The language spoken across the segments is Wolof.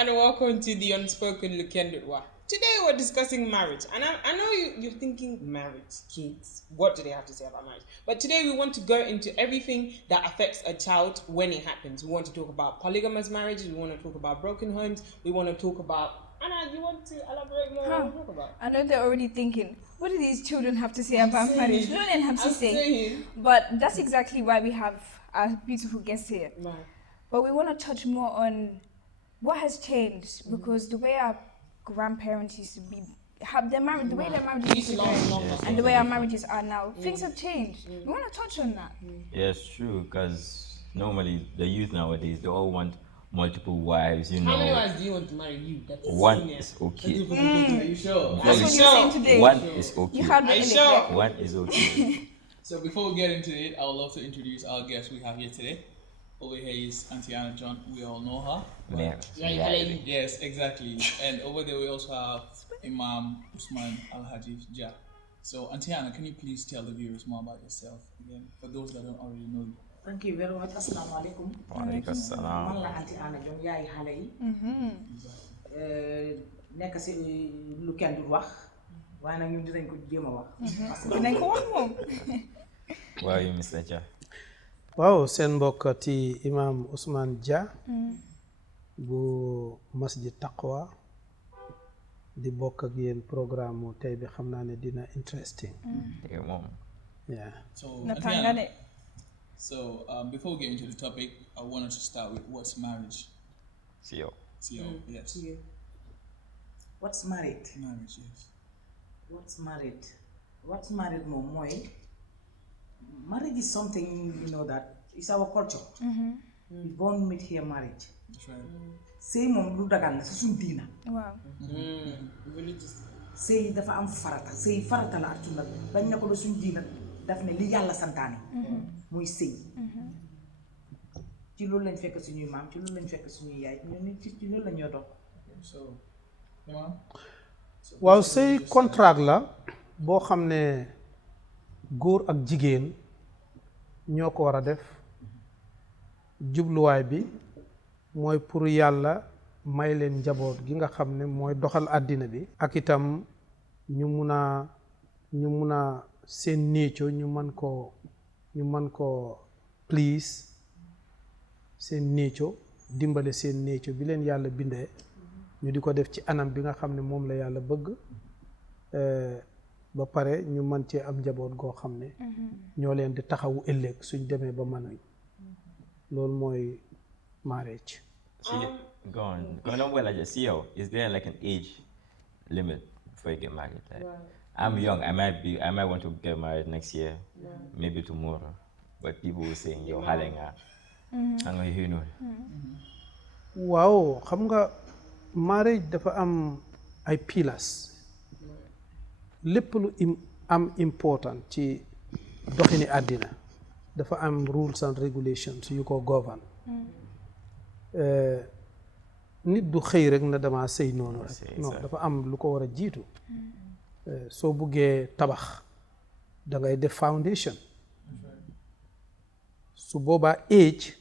and welcome to the Unspoken Lukendwa. Today we're discussing marriage, and I know you're thinking marriage, kids, what do they have to say about marriage? But today we want to go into everything that affects a child when it happens. We want to talk about polygamous marriages, we want to talk about broken homes, we want to talk about... Anna, you want to elaborate more on what we talk about? I know they're already thinking, what do these children have to say about marriage? No, they have to say. Saying. But that's exactly why we have our beautiful guests here. Right. But we want to touch more on what has changed, because the way our grandparents used to be, have their marriage, the way their marriages used to go, and the way our marriages are now, things have changed. We want to touch on that. Yes, true, because normally the youth nowadays, they all want multiple wives, you know. How many wives do you want to marry? You? That's One senior. is okay. Are you sure? That's what you're saying today. One is okay. You have the Are you indicator. sure? One is okay. So before we get into it, I would love to introduce our guest we have here today. Over here is Auntie Anna John. We all know her. Man, Yes, exactly. And over there we also have Imam Usman Al-Haji Jah. So Auntie Anna, can you please tell the viewers more about yourself again, for those that don't already know you? Thank you very much. Assalamu alaikum. Walaikum salam. Man la Auntie Anna John yaay xale yi. Nekk si lu kenn du wax. Waaye nag ñun dinañ ko jéem a wax. Parce que Dinañ ko wax moom. Waaw, Mr. Jah. waaw seen mbokkati imam Ousmane Dia bu masjid Taqwa di bokk ak yéen programme mu tey bi xam naa ne dina interesting. Yeah, mom. Yeah. So Na Auntie tànga Anna, de. so before we get into the topic, I wanted to start with what's marriage? See you. Yes. what's married? Marriage, yes. What's married? What's married moom mooy marriage is something, you know, that is our culture. We born with here marriage. That's right. Sëy moom lu dagan na si suñ diina. Waaw. Religious. Sëy dafa am farata. Sëy farata la ak nag bañ na ko ba suñ diina daf ne li yàlla santaane. muy sëy. ci loolu lañ fekk suñuy maam, ci loolu lañ fekk suñuy yaay, ñun nit ci loolu la ñoo dox. So, Imam? waaw sëy contrat la boo xam ne góor ak jigéen ñoo ko war a def jubluwaay bi mooy pour yàlla may leen njaboot gi nga xam ne mooy doxal àddina bi ak itam ñu mun a seen néeco ñu mën ko please seen néeco dimbale seen néeco bi leen yàlla bindee ñu di ko def ci anam bi nga xam ne moom la yàlla bëgg ba pare ñu mën cee am njaboot goo xam ne ñoo leen di taxawu ëllëg suñ demee ba mën a loolu mooy marriage. Go on. Go on. Well, I just see you. Is there like an age limit before you get married? Like, I'm young. I might want to get married next year, maybe tomorrow. But people will say, "Yo, halenga." Hanga you know. waaw xam nga marriage dafa am ay pillars lépp lu am important ci doxini àddina dafa am rules and regulations yu ko govern. nit du xëy rek na dama sëy noonu rek non dafa am lu ko war a jiitu. soo buggee tabax da ngay def foundation su boobaa age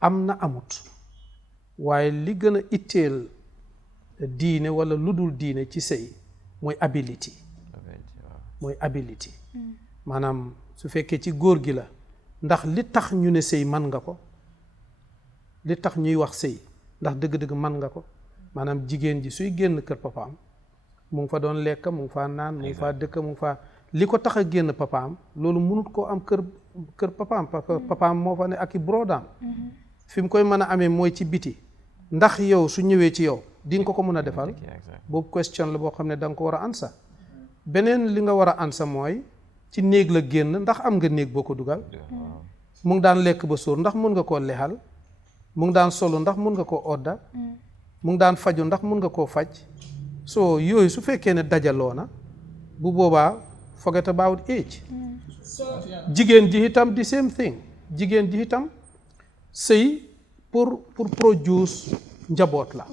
am na amut waaye li gën a itteel diine wala lu dul diine ci sëy mooy ability maanaam su fekkee ci góor gi la ndax li tax ñu ne sëy man nga ko li tax ñuy wax sëy ndax dëgg-dëgg man nga ko maanaam jigéen ji suy génn kër papaam mu ngi fa doon lekk mu ngi faa naan mu ngi faa dëkk mu ngi faa li ko tax a génn papaam loolu mënut koo am kër papaam parce que papaam moo fa ne ak i brodaam fi mu koy mën a amee mooy ci biti ndax yow su ñëwee ci yow di nga ko mën a defal boobu question la boo xam ne da nga ko war a ansa beneen li nga war a ansa mooy ci néeg la génn ndax am nga néeg boo ko dugal mu ngi daan lekk ba sóor ndax mun nga koo lexal mu ngi daan solu ndax mun nga koo odda mu ngi daan faju ndax mun nga koo faj so yooyu su fekkee ne dajaloo na bu boobaa forget about age jigéen ji itam the same thing jigéen ji itam sëy pour produce njaboot la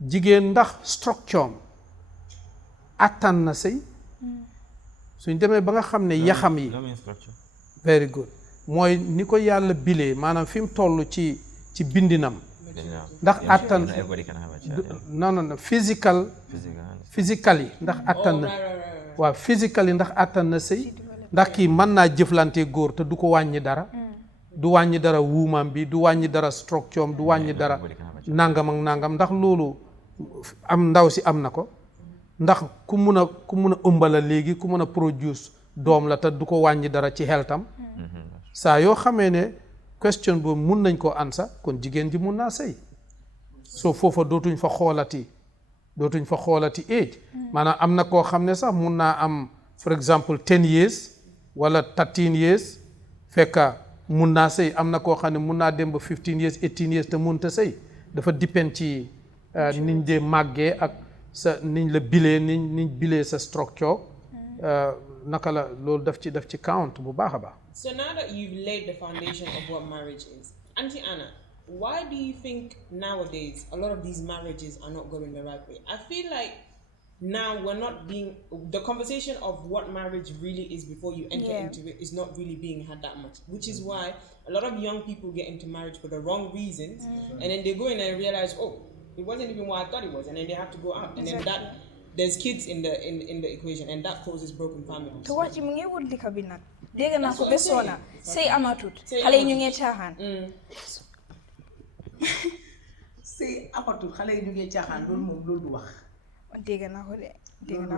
jigéen ndax structure am attan na sëy suñ demee ba nga xam ne yaxam yi very good mooy ni ko yàlla bilee maanaam fi mu toll ci bindinam ndax attan everybody can have a child. non physically ndax attan na waaw physically ndax attan na sëy ndax kii mën naa jëflante góor te du ko wàññi dara du wàññi dara wuumam bi du wàññi dara structure am du wàññi dara nangam ak nangam ndax loolu am ndaw si am na ko ndax ku mun a ëmbala léegi ku mun a produce doom la te du ko wàññi dara ci xeltam saa yoo xamee ne question boobu mun nañ koo ansa kon jigéen ji mun naa sëy soo foofa dootuñ fa xoolati age maanaam am na koo xam ne sax mun naa am for example 10 years wala 13 years fekka mun naa sëy am na koo xam ne mun naa dem ba 15 years 18 years te mun ta sëy dafa dépend ci niñ dee màggee ak sa niñ la bilee niñ bilee sa structure naka la loolu daf ci count bu baax a baax. So now that you've laid the foundation of what marriage is, Auntie Anna, why do you think nowadays a lot of these marriages are not going the right way? I feel like now the conversation of what marriage really is before you enter into it is not really being had that much, which is why a lot of young people get into marriage for the wrong reasons, and then they go in and realize, oh, it wasn't even what I thought it was, and then they have to go out, and then there's kids in the equation, and that causes broken families. To what you mean would the cabinet? Dégg naa ko besona sëy amatut xale yi ñu ngi caaxaan sëy amatut xale yi ñu ngi caaxaan loolu du wax dégg naa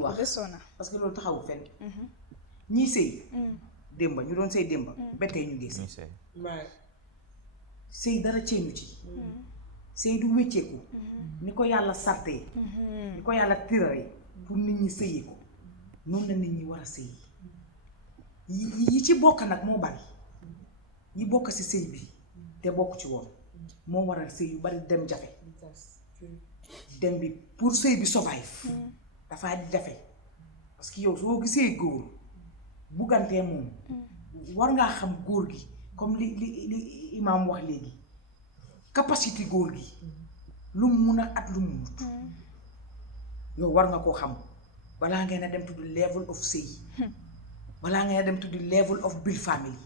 ko besona parce que loolu taxawu fenn ñii sëy démba ñu doon sëy démba ba tey ñu ngi sëy sëy dara ceeñu ci sëy du wécceeku ni ko yàlla sartee ni ko yàlla tiraree pour nit ñi sëyee ko noonu la nit ñi war a sëy yi ci bokk nag moo bari yi bokk ci sëy bi te bokk ci woon moo waral sëy yu bari dem jafe dem bi pour sëy bi survive dafa jafe parce que yow soo gisee góor buggantee moom war ngaa xam góor gi comme li imaam wax léegi capacité góor gi lu mu mun a at lu mu munut yow war nga koo xam balaa ngeen a dem to the level of sëy balaa ngeen a dem to the level of build family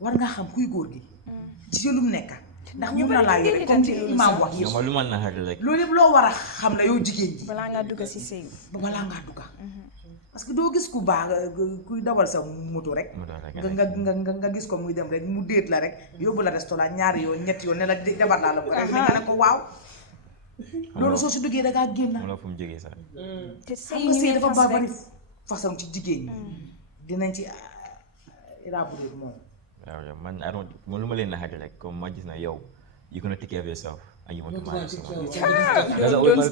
war ngaa xam kuy góor gi ci lu mu nekk ndax mun na laa yore comme li imaam wax yëpp lu mën na xel rek loolu yëpp loo war a xam la yow jigéen ji balaa ngaa dugga si sëy balaa ngaa dugga parce que doo gis ku baax kuy dawal sa moto rek nga gis ko muy dem rek mu déet la rek yóbbu la restaurant ñaari yoon ñetti yoon ne la jabar laa la ko rek nga ne ko waaw loolu soo si duggee da ngaa génn fu mu jógee sax te xam nga sëy dafa bari façon ci jigéen ñi dinañ ci élaborer moom waaw man lu ma leen naxati rek comme ma gis na yow you gonna take care of yourself and you want to marry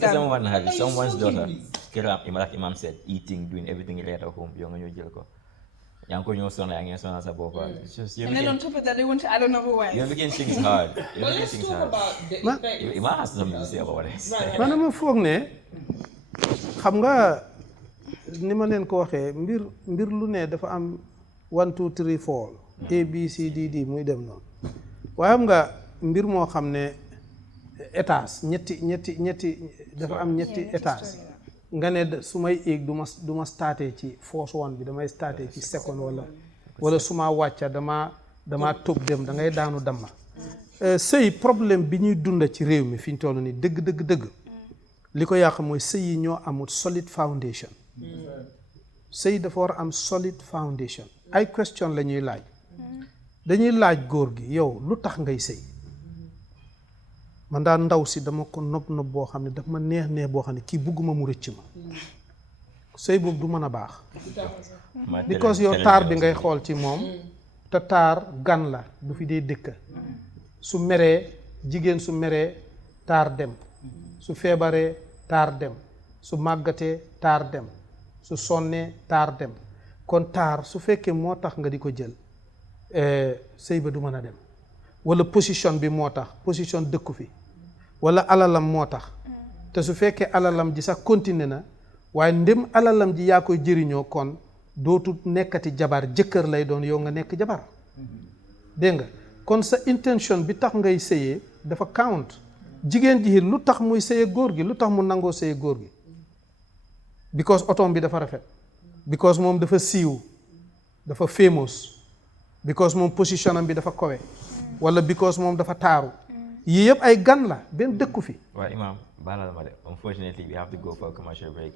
someone. Someone's daughter, like Imam said, eating, doing everything right at home. You're going to jail. You're going to son like son as a boy. And then on top of that, they want to add another wife. You're making things hard. Well, let's talk about the effects. Imam has something to say about this. Man, I'm foog ne xam nga ni ma leen ko waxee mbir lu ne dafa am 1 2 3 4 A B C D D muy dem noonu waaye xam nga mbir moo xam ne étage ñetti dafa am ñetti étage nga ne su may éeg du ma starté ci first one bi damay starté ci second wala su ma wàcca dama tëb dem da ngay daanu damma sëy problème bi ñuy dunda ci réew mi fi ñu toll nii dëgg li ko yàq mooy sëy yi ñoo amul solid foundation sëy dafa war a am solid foundation ay question la ñuy laaj dañuy laaj góor gi yow lu tax ngay sëy man daal ndaw si dama ko nopp boo xam ne daf ma neex boo xam ne kii bugguma mu rëcc ma sëy boobu du mën a baax because yow taar bi ngay xool ci moom te taar gan la du fi dee dëkk su meree jigéen su meree taar dem su feebaree taar dem su màggatee taar dem su sonnee taar dem kon taar su fekkee moo tax nga di ko jël sëy ba du mën a dem wala position bi moo tax position dëkku fi wala alalam moo tax te su fekkee alalam ji sax continué na waaye ndem alalam ji yaa koy jëriñoo kon dootu nekkati jabar jëkkër lay doon yow nga nekk jabar dégg nga kon sa intention bi tax ngay sëyee dafa count jigéen ji lu tax muy sëyee góor gi lu tax mu nangoo sëyee góor gi because otom bi dafa rafet because moom dafa siiw dafa famous because moom position am bi dafa kowe wala because moom dafa taaru yii yëpp ay gan la benn dëkku fi. Well, Imam, unfortunately, we have to go for a commercial break.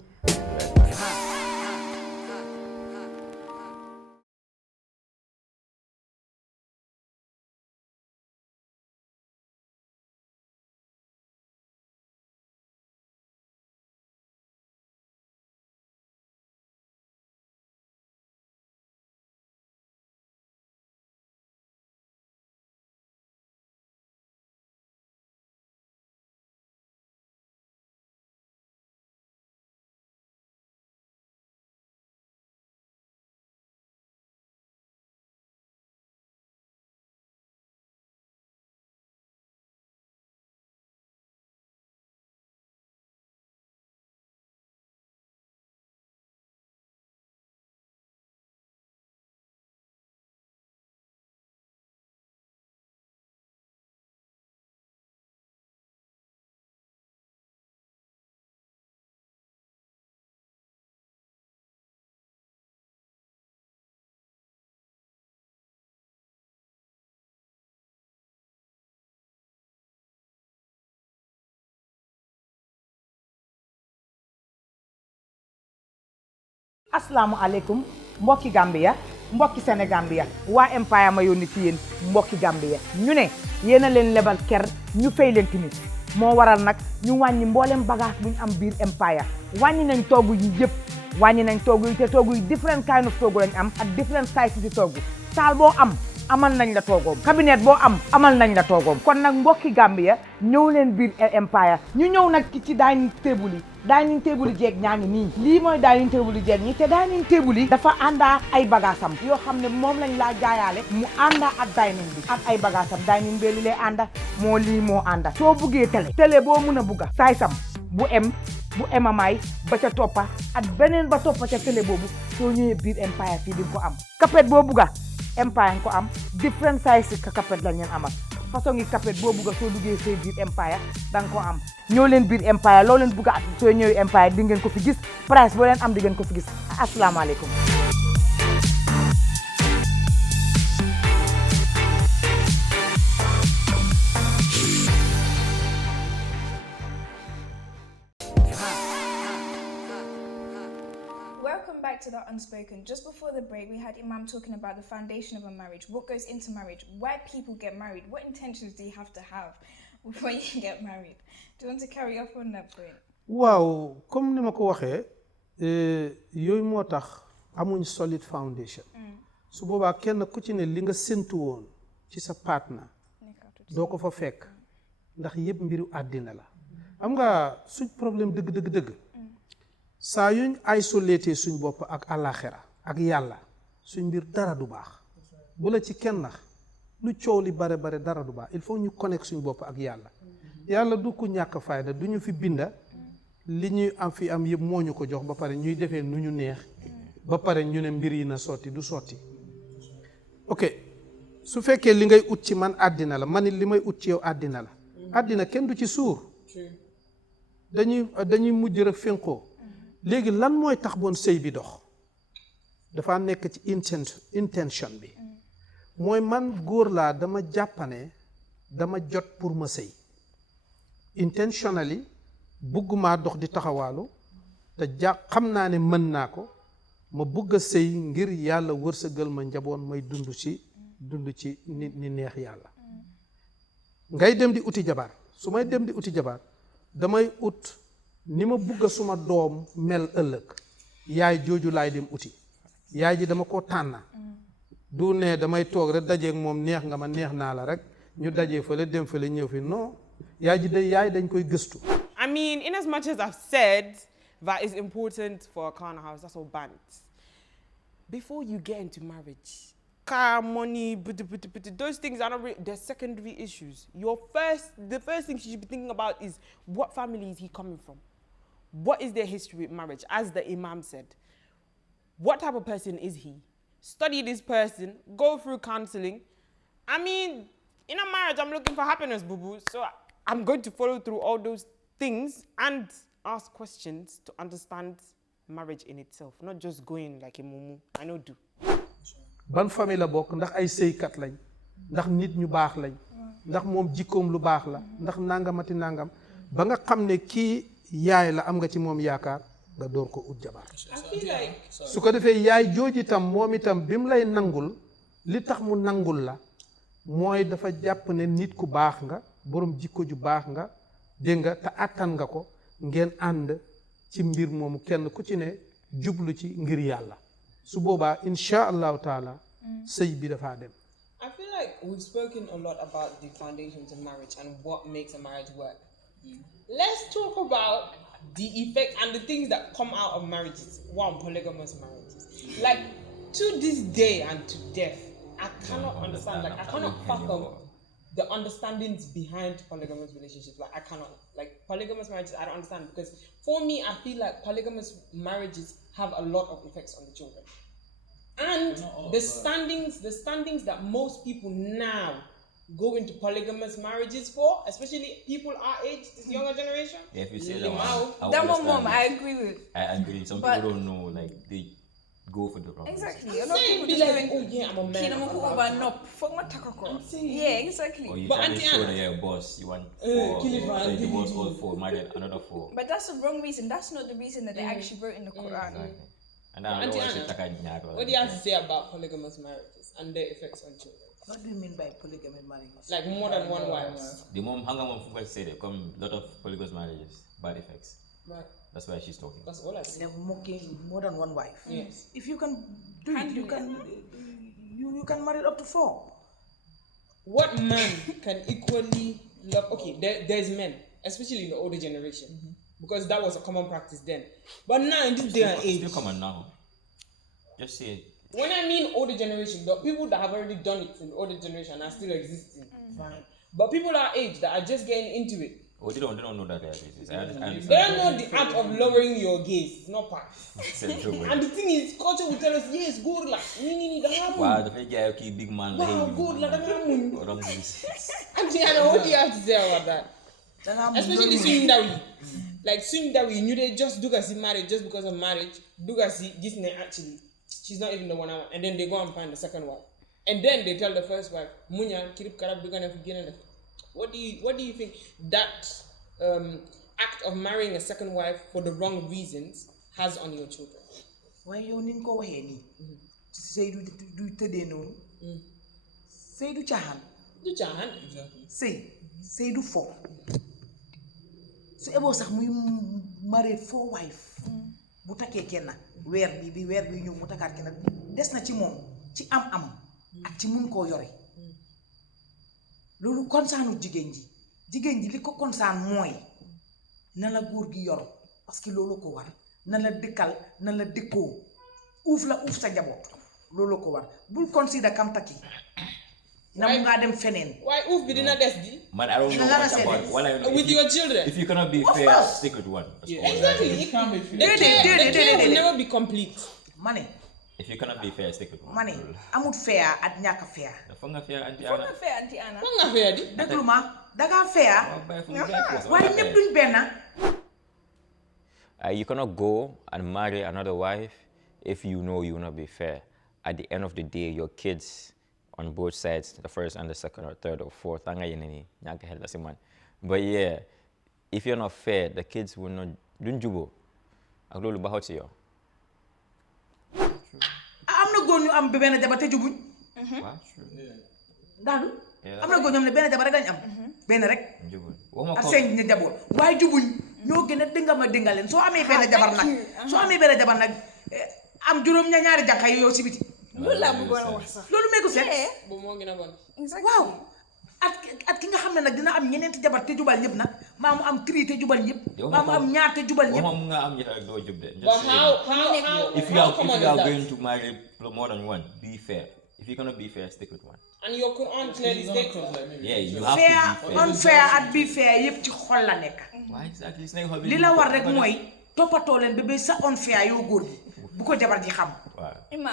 Asalaamaaleykum mbokki Gambia mbokki Sénégambia waa Empire ma yónni ci yéen mbokki Gambia ñu ne yéen a leen lebal ker ñu fay leen tamit moo waral nag ñu wàññi mboolem bagage bu ñu am biir Empire wàññi nañ toogu yi yëpp wàññi nañ toogu yi te toogu yi different kind of toogu lañ am ak different size ci toogu saal boo am amal nañ la toogoom cabinet boo am amal nañ la toogoom kon nag mbokki Gambia ñëw leen biir Empire ñu ñëw nag ci dining table yi jeeg ñaa ngi nii lii mooy dining table yi jeeg ñi te dining table yi dafa àndaa ay bagaasam yoo xam ne moom lañ laa jaayaale mu àndaa ak dining bi ak ay bagaasam dining bi li lay ànda moo lii moo ànda soo buggee télé boo mun a bugga saay sam bu emamaay ba ca toppa ak beneen ba toppa ca télé boobu soo ñëwee biir Empire fii di ko am kapet boo bugga Empire nga ko am different size ka kapet la ñeen amal façon ngi kapet boo bugga soo duggee see biir Empire da nga ko am ñëw leen biir Empire loo leen bugga at soo ñëwee Empire di ngeen ko fi gis price boo leen am di ngeen ko fi gis asalaamaaleykum. Back to the unspoken. Just before the break, we had Imam talking about the foundation of a marriage, what goes into marriage, why people get married, what intentions do you have to have before you get married. Do you want to carry up on that point? Waaw comme ni ma ko waxee yooyu moo tax amuñ solid foundation. su boobaa kenn ku ci ne li nga séntu woon ci sa partner doo ko fa fekk ndax yëpp mbiru àddina la. xam nga suñ problème dëgg saa yuñ isolé suñ bopp ak àllaaxira ak yàlla suñ mbir dara du baax bu la ci kenn nax lu coow li bare dara du baax il faut ñu connecte suñ bopp ak yàlla du ko ñàkk fayda du ñu fi binda li ñuy am fi am yëpp moo ñu ko jox ba pare ñuy defee nu ñu neex ba pare ñu ne mbir yi na sotti du sotti. ok su fekkee li ngay ut ci man àddina la man li may ut ci yow àddina la àddina kenn du ci suur dañuy mujj rek fénqoo. léegi lan mooy tax bon sëy bi dox dafa nekk ci intention bi mooy man góor laa dama jàppane dama jot pour ma sëy intentionally bugguma dox di taxawaalu te xam naa ne mën naa ko ma bugg a sëy ngir yàlla wërsëgal ma njaboon may dund ci ni neex yàlla ngay dem di uti jabar su may dem di uti jabar damay ut ni ma bugg suma doom mel ëllëg yaay jooju laay dem uti yaay ji dama ko tànna du ne damay toog rek dajeeg moom neex nga ma neex naa la rek ñu dajee fële dem fële ñëw fi non yaay ji dañ koy gëstu. I mean, in as much as I've said that it's important for a car and a house, that's all banned. Before you get into marriage, car, money, those things are not they're secondary issues. The first thing you should be thinking about is what family is he coming from? What is their history with marriage? As the Imam said, what type of person is he? Study this person, go through counseling. I mean, in a marriage, I'm looking for happiness, boo-boo. So I'm going to follow through all those things and ask questions to understand marriage in itself, not just going like a mumu. I know do. Ban famille la bokk ndax ay sëykat lañ ndax nit ñu baax lañ ndax moom jikkoom lu baax la ndax nangamati nangam ba nga xam ne kii yaay la am nga ci moom yaakaar nga door ko ut jabar su ko defee yaay jooju itam moom itam bi mu lay nangul li tax mu nangul la mooy dafa jàpp ne nit ku baax nga borom jikko ju baax nga dégg nga te attan nga ko ngeen ànd ci mbir moomu kenn ku ci ne jublu ci ngir yàlla su boobaa insha allahu taala sëy bi dafaa dem. I feel like we've spoken a lot about the foundations of marriage and what makes a marriage work. Let's talk about the effect and the things that come out of marriages. One, polygamous marriages. Like, to this day and to death, I cannot understand, like, I cannot fathom the understandings behind polygamous relationships. Like, I cannot. Like, polygamous marriages, I don't understand. Because for me, I feel like polygamous marriages have a lot of effects on the children. And the standings that most people now go into polygamous marriages for, especially people our age, this younger generation. Yeah, if you say that one, mom, I agree with. I agree. Some people don't know, like they go for the wrong. Exactly. A lot of people be like, oh yeah, I'm a man. Yeah, exactly. Or you try to show that you're a boss. You want 4, so divorce all 4, marry another 4. But that's the wrong reason. That's not the reason that they actually wrote in the Quran. Exactly. And I don't what do you have to say about polygamous marriages and their effects on children? What do you mean by polygamous marriages? Like more than one wife. The mom, hang on, say there come a lot of polygamous marriages, bad effects. Right. That's why she's talking. That's all I say. More than one wife. Yes. If you can do it, you can marry up to 4. What man can equally love? Okay, there's men, especially in the older generation, because that was a common practice then. But now in this day and age, still common now. Just say it. When I mean older generation, the people that have already done it in the older generation are still existing, fine. But people our age that are just getting into it, oh, they don't know that they are racist. They don't know the art of lowering your gaze. It's not part. And the thing is, culture will tell us, yes, good luck. Wow, the guy keep big man. Wow, good luck. Actually, what do you have to say about that? Especially Sundawi. Like Sundawi, knew they just do marriage just because of marriage. This actually, she's not even the one I want. And then they go and find the second wife. And then they tell the first wife, Munya, kirip karab dugana figina. What do you think that act of marrying a second wife for the wrong reasons has on your children? Why you nin ko waxe ni sey du tedde non sey du chahan exactly sey du fo su ebo sax muy marry 4 wife bu takke kenn weer bi ñu mu takkat kenn des na ci mom ci am ak ci mun ko yoré loolu konsaanu jigéen ji li ko konsaan mooy na la góor gi yor parce que loolu ko war na la dëkkal na la dëkkoo uuf sa njaboot loolu ko war bul consider kam takki na mu ngaa dem feneen waaye uuf bi dina des di man I don't know much about with your children. If you cannot be fair, stick with one. Exactly. It can't be fair. The care will never be complete. Money. If you cannot be fair, stick with one. Money. Amut fair at ñaka fair. Funga fair Auntie Anna. Funga fair di. Déglu ma daga fair. Waaye ñëpp duñ benn. You cannot go and marry another wife if you know you will not be fair. At the end of the day, your kids on both sides, the first and the second or third or fourth, but yeah, if you're not fair, the kids will not dunjubo. I'm not going to am benn jabar te jubuñ. Daadu. Am na góor ñoom ne benn jabar rek dañ am. Benn rek. Ak seen ñi jaboot. Waaye jubuñ ñoo gën a dinga leen soo amee benn jabar nag am juróom ñaari jànq yi yow si biti. Loolu laa bëggoon a wax sax. Loolu meeku seet. Boobu moo gën a bon. Waaw. At ki nga xam ne nag dina am ñeneenti jabar te jubal ñëpp nag maa mu am 3 te jubal ñëpp. Maa mu am ñaar te jubal ñëpp. Moom nga am ñett rek doo jub de. But how if you are going to marry more than one, be fair. If you cannot be fair, stick with one. And your Quran clearly states yeah, you have fair, to be fair. Unfair at be fair yëpp ci xol la nekk. Why exactly? Li la war rek mooy toppatoo leen ba sa unfair yoo góor gi bu ko jabar ji xam.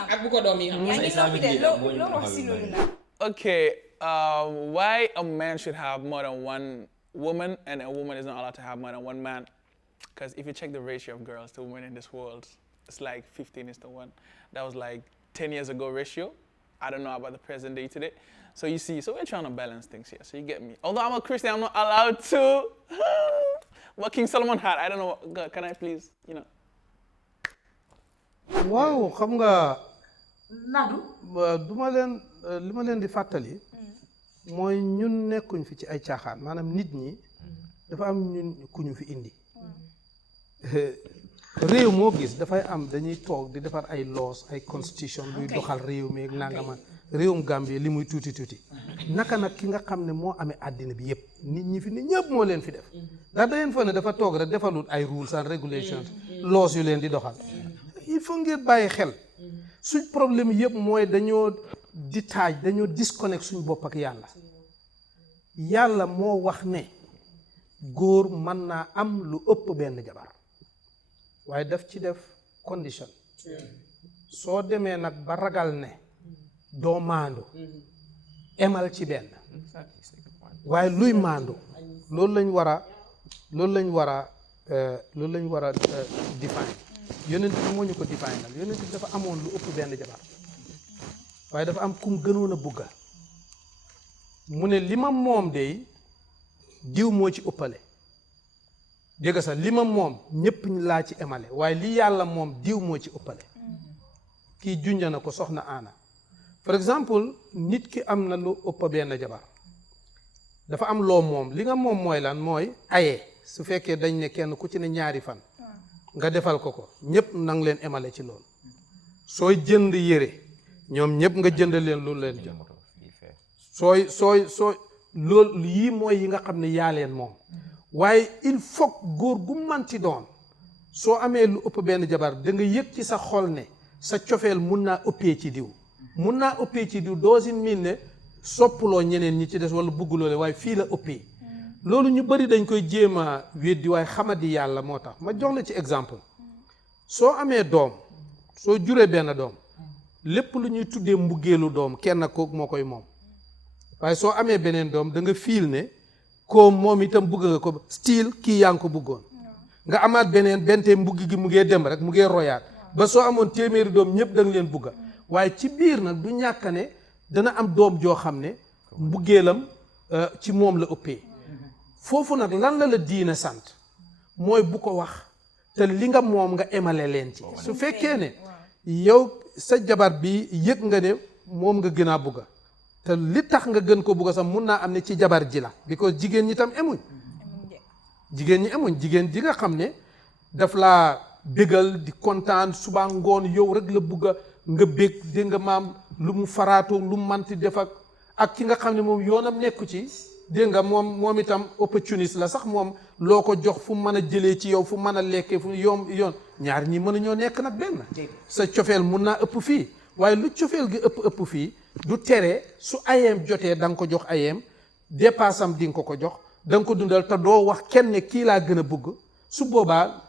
Ak bu ko doom yi xam. Okay, why a man should have more than one woman and a woman is not allowed to have more than one man? Because if you check the ratio of girls to women in this world, it's like 15:1. That was like 10 years ago ratio. I don't know about the present day today. So you see, so we're trying to balance things here. So you get me. Although I'm a Christian, I'm not allowed to. What King Solomon had, I don't know. God, can I please, you know? waaw xam nga Nadu du ma leen li ma leen di fàttali mooy ñun nekkuñ fi ci ay caaxaan maanaam nit ñi dafa am ñun ku ñu fi indi réew moo gis dafay am dañuy toog di defar ay laws ay constitution luy doxal réew mi ak nangama réewum Gambie li muy tuuti tuuti naka nag ki nga xam ne moo amee àddina bi yëpp nit ñi fi ne ñëpp moo leen fi def ndax da ngeen fa ne dafa toog rek defalut ay rules and regulations laws yu leen di doxal il faut ngeen bàyyi xel suñ problème yëpp mooy dañoo détache dañoo disconnect suñ bopp ak yàlla yàlla moo wax ne góor mën naa am lu ëpp benn jabar waaye daf ci def condition soo demee nag ba ragal ne doo maandu emal ci benn waaye luy maandu loolu lañ war a define yonent bi moo ñu ko define nag yonent bi dafa amoon lu ëpp benn jabar waaye dafa am kum gënoon a bugga mu ne li ma moom de diw moo ci ëppale dégg sax li ma moom ñépp laa ci emale waaye li yàlla moom diw moo ci ëppale kii junja na ko soxna Anna par exemple nit ki am na lu ëpp benn jabar dafa am loo moom li nga moom mooy lan mooy aye su fekkee dañ ne kenn ku ci ne ñaari fan nga defal ko ñépp nang leen emale ci loolu sooy jënd yére ñoom ñépp nga jënd leen loolu leen jënd sooy loolu yii mooy yi nga xam ne yaa leen moom waaye il faut góor gu manti doon soo amee lu ëpp benn jabar da nga yëg ci sa xol ne sa cofeel mun naa ëppee ci diw doosin miin ne soppuloo ñeneen ñi ci des wala bugguloo leen waaye fii la ëppee loolu ñu bari dañ koy jéem a weddi waaye xamadi yàlla moo tax ma jox la ci exemple soo amee doom soo juree benn doom lépp lu ñuy tuddee mbuggeelu doom kenn kook moo koy moom waaye soo amee beneen doom da nga fiil ne ko moom itam bugg nga ko style kii yaa ngi ko buggoon nga amaat benn te mbugg gi mu ngee dem rek mu ngee royaat ba soo amoon téeméeri doom ñëpp da nga leen bugga waaye ci biir nag du ñàkk ne dana am doom joo xam ne mbuggeelam ci moom la ëppee foofu nag lan la diina sant mooy bu ko wax te li nga moom nga emale leen ci su fekkee ne yow sa jabar bi yëg nga ne moom nga gën a bugga te li tax nga gën ko bugga sax mun naa am ne ci jabar ji la because jigéen ñi tam emuñ jigéen ji nga xam ne daf laa bégal di kontaan suba ngoon yow rek la bugga nga bég dégg nga maam lu mu faraatoo lu mu manti def ak ki nga xam ne moom yoonam nekku ci dégg nga moom itam opportuniste la sax moom loo ko jox fu mën a jëlee ci yow fu mën a lekkee fu yoon ñaar ñi mën a ñoo nekk nag benn sa cofeel mun naa ëpp fii waaye lu cofeel gi ëpp fii du tere su ayeem jotee da nga ko jox ayeem dépassam di nga ko jox da nga ko dundal te doo wax kenn ne kii laa gën a bëgg su boobaa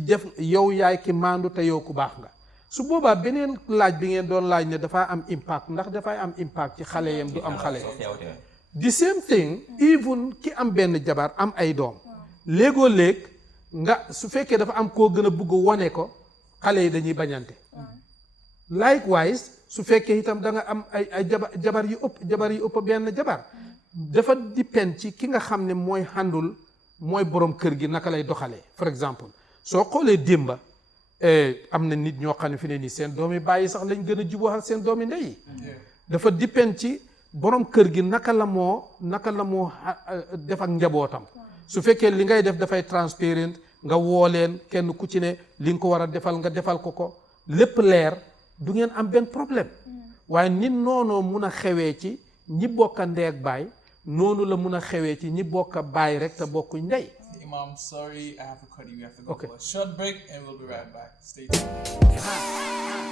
def yow yaay ki maandu te yow ku baax nga su boobaa beneen laaj bi ngeen doon laaj ne dafaa am impact ndax dafay am impact ci xale yam du am xale the same thing even ki am benn jabar am ay doom léegoo léeg nga su fekkee dafa am koo gën a bëgg wone ko xale yi dañuy bañante likewise su fekkee itam da nga am ay jabar yu ëpp benn jabar dafa depend ci ki nga xam ne mooy handul mooy borom kër gi naka lay doxalee for exemple soo xoolee démba am na nit ñoo xam ne fi ne nii seen doomi bàyyi sax lañ gën a juboo ak seen doomi ndey yi dafa depend ci borom kër gi naka la moo def ak njabootam su fekkee li ngay def dafay transparent nga woo leen kenn ku ci ne li nga ko war a defal nga defal ko lépp leer du ngeen am benn problème waaye nit noonoo mun a xewee ci ñi bokka ndey ak baay noonu la mun a xewee ci ñi bokka baay rek te bokkuñ ndey. Imam, sorry, I have to cut you. We have to go for a short break and we'll be right back. Stay tuned.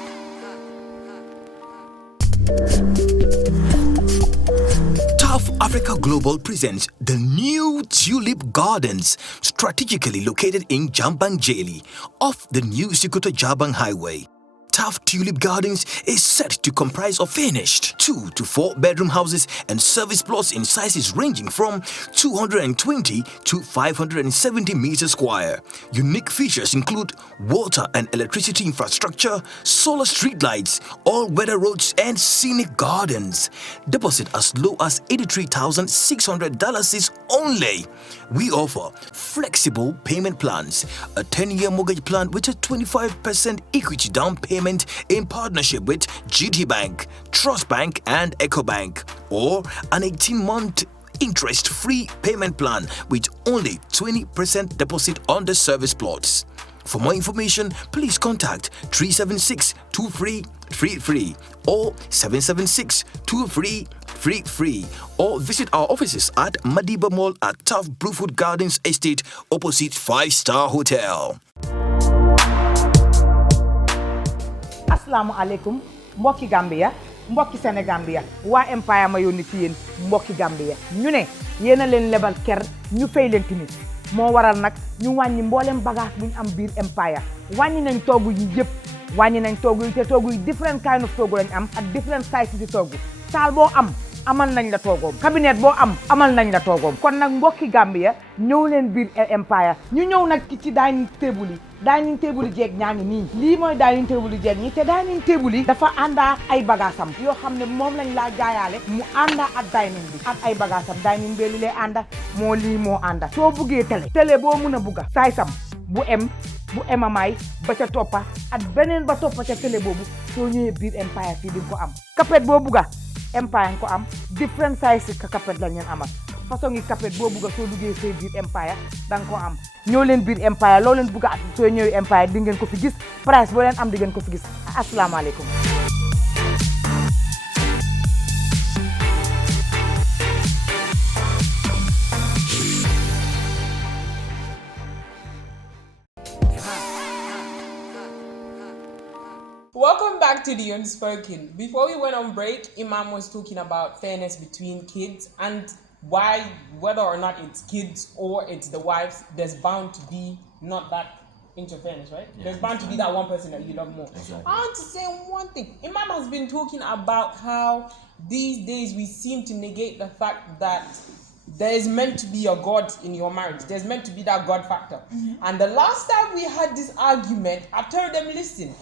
Tough Africa Global presents the new Tulip Gardens, strategically located in Jambanjeli, off the new Sikuta Jabang Highway. Taft Tulip Gardens is set to comprise of finished 2 to 4 bedroom houses and service plots in sizes ranging from 220 to 570 meters square. Unique features include water and electricity infrastructure, solar street lights, all-weather roads, and scenic gardens. Deposit as low as $83,600 is only. We offer flexible payment plans, a 10-year mortgage plan with a 25% equity down payment in partnership with GT Bank, Trust Bank, and EcoBank, or an 18-month interest-free payment plan with only 20% deposit on the service plots. For more information, please contact 376-2333 or 776-2333 or visit our offices at Madiba Mall at Taft Bluefoot Gardens Estate opposite 5-Star Hotel. Assalamu alaikum, mbokki Gambia, mbokki Senegambia, waa Empire ma yónni ci yéen mbokki Gambia. ñu ne yéena leen lebal ker ñu fay leen timit moo waral nag ñu wàññi mboolem bagage bu ñu am biir Empire wàññi nañ toogu yi yëpp wàññi nañ toogu yi te toogu yi different kind of toogu lañ am ak different size ci toogu saal boo am amal nañ la toogoom cabinet boo am amal nañ la toogoom kon nag mbokki Gambia ñëw leen biir Empire ñu ñëw nag ci dining table yi jeeg ñaa ngi nii lii mooy dining table yi jeeg ñi te dining table yi dafa àndaa ay bagaasam yoo xam ne moom lañ laa jaayaale mu àndaa ak dining bi ak ay bagaasam dining bi li lay ànda moo lii moo ànda soo buggee télé boo mën a bugga saysam bu emamaay ba ca toppa ak beneen ba toppa ca télé boobu soo ñëwee biir Empire fii di nga ko am kapet boo bugga Empire nga ko am different size ka kapet lañ leen amal façon ngi kapet boo bugga soo duggee see biir Empire da nga ko am ñoo leen biir Empire loo leen bugga soo ñëwee Empire di ngeen ko fi gis price boo leen am di ngeen ko fi gis asalaamaaleykum. Welcome back to The Unspoken. Before we went on break, Imam was talking about fairness between kids and why, whether or not it's kids or it's the wives, there's bound to be not that interference, right? Yeah, there's bound to be that one person that you love more. Exactly. I want to say one thing. Imam has been talking about how these days we seem to negate the fact that there is meant to be a God in your marriage. There's meant to be that God factor. Mm-hmm. And the last time we had this argument, I told them, listen,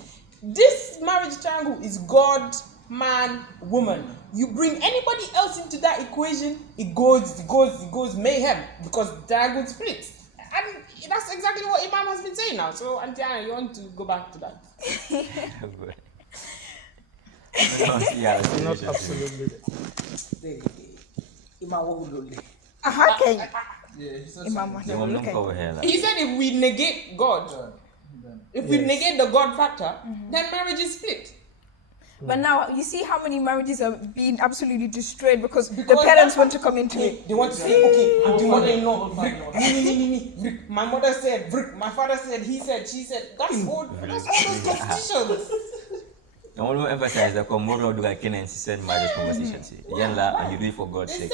this marriage triangle is God, man, woman. You bring anybody else into that equation, it goes mayhem because triangle splits. And that's exactly what Imam has been saying now. So, Antiana, you want to go back to that? Yeah, not absolutely. Okay. He said if we negate God, if we negate the God factor, then marriage is split. But now you see how many marriages are being absolutely destroyed because the parents want to come into it. They want to say, okay, do you want to know? My mother said, my father said, he said, she said. That's all those competitions. I want to emphasize that more do like Kenan said marriage conversations. And you do it for God's sake.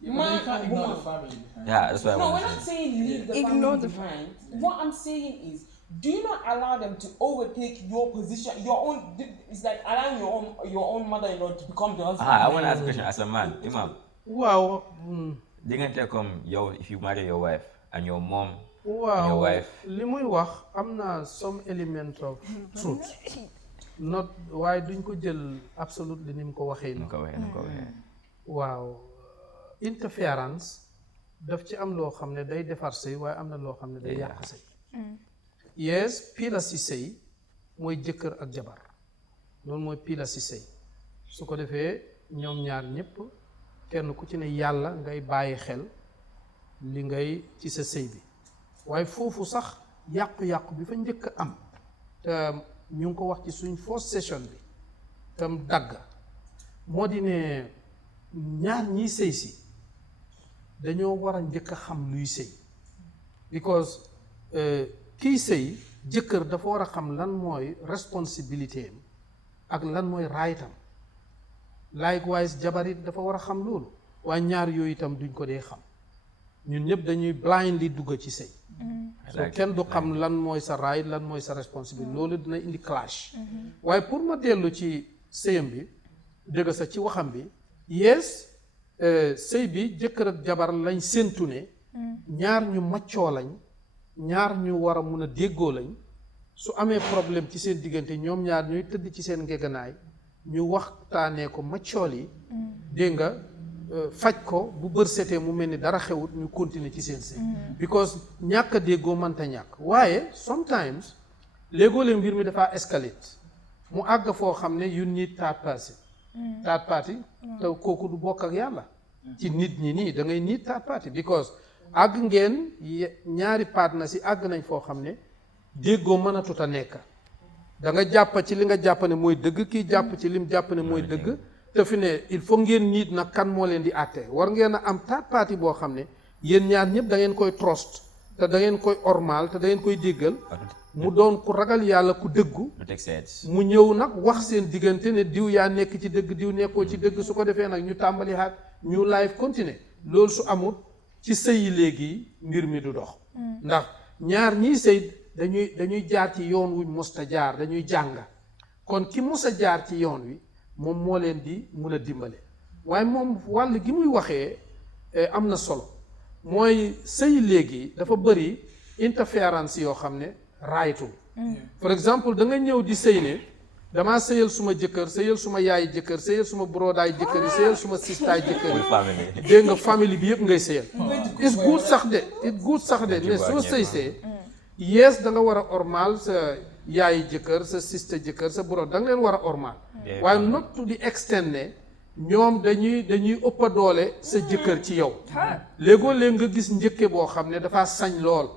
Man, ignore the family behind. Yeah, that's what we're not saying leave the family behind. What I'm saying is, do not allow them to overtake your position, your own. It's like allowing your own mother-in-law to become the husband. I want to ask a question as a man, Imam. Wow. They can tell if you marry your wife and your mom. Wow. And your wife. Limuy wax amna some element of truth. Not why duñ ko jël absolutely nim ko waxé. Wow. Interference daf ci am loo xam ne day defar sëy waaye am na loo xam ne day yàq sëy. Yes, pila si sëy mooy jëkkër ak jabar loolu mooy pila si sëy su ko defee ñoom ñaar ñëpp kenn ku ci ne yàlla ngay bàyyi xel li ngay ci sa sëy bi waaye foofu sax yàqu-yàqu bi fa njëkk am te ñu ngi ko wax ci suñ first session bi tam dagg moo di ne ñaar ñiy sëy si dañoo war a njëkk a xam luy sëy because kii sëy jëkkër dafa war a xam lan mooy responsibilité am ak lan mooy right am likewise jabarit dafa war a xam loolu waaye ñaar yooyu itam duñ ko dee xam ñun ñëpp dañuy blindly dugg ci sëy so kenn du xam lan mooy sa right lan mooy sa responsibility loolu dina indi clash waaye pour ma dellu ci sëyam bi dëgg sa ci waxam bi yes sëy bi jëkkër ak jabar lañ séntu ne ñaar ñu maccoo lañ ñaar ñu war a mun a déggoo lañ su amee problème ci seen diggante ñoom ñaar ñooy tëdd ci seen ngeganaay ñu waxtaanee ko maccool yi dégg nga faj ko bu bër setee mu mel ni dara xewut ñu continuer ci seen sëy because ñàkk a déggoo mënta ñàkk waaye sometimes léegoo-lee mbir mi dafa escalate mu àgg foo xam ne you need third party te kooku du bokk ak yàlla ci nit ñi nii da ngay need third party because àgg ngeen ñaari partners yi àgg nañ foo xam ne déggoo mënatut a nekk da nga jàpp ci li nga jàpp ne mooy dëgg kii jàpp ci lim jàpp ne mooy dëgg te fi ne il faut ngeen niit nag kan moo leen di àtte war ngeen a am third party boo xam ne yéen ñaar ñëpp da ngeen koy trust te da ngeen koy ormal te da ngeen koy déggal mu doon ku ragal yàlla ku dëggu mu ñëw nag wax seen diggante ne diw yaa nekk ci dëgg diw nekkoo ci dëgg su ko defee nag ñu tàmbali xaat ñu live continuer loolu su amul ci sëy yi léegi mbir mi du dox ndax ñaar ñiy sëy dañuy jaar ci yoon wuñ mosta jaar dañuy jàng kon ki mos a jaar ci yoon wi moom moo leen di mun a dimbale waaye moom wàll gi muy waxee am na solo mooy sëy léegi dafa bëri interférence yoo xam ne raaytul par exemple da nga ñëw di sëy ne damaa sëyal suma jëkkër sëyal suma yaay jëkkër sëyal suma brodaay jëkkër yi sëyal suma sistaay jëkkër yi dégg nga famille bi yëpp ngay sëyal it good sax de mais soo sëysee yees da nga war a ormal sa yaay jëkkër sa sista jëkkër sa bro da nga leen war a ormal waaye not to the extent ne ñoom dañuy ëpp a doole sa jëkkër ci yow léegoo léeg nga gis njëkke boo xam ne dafa sañ lool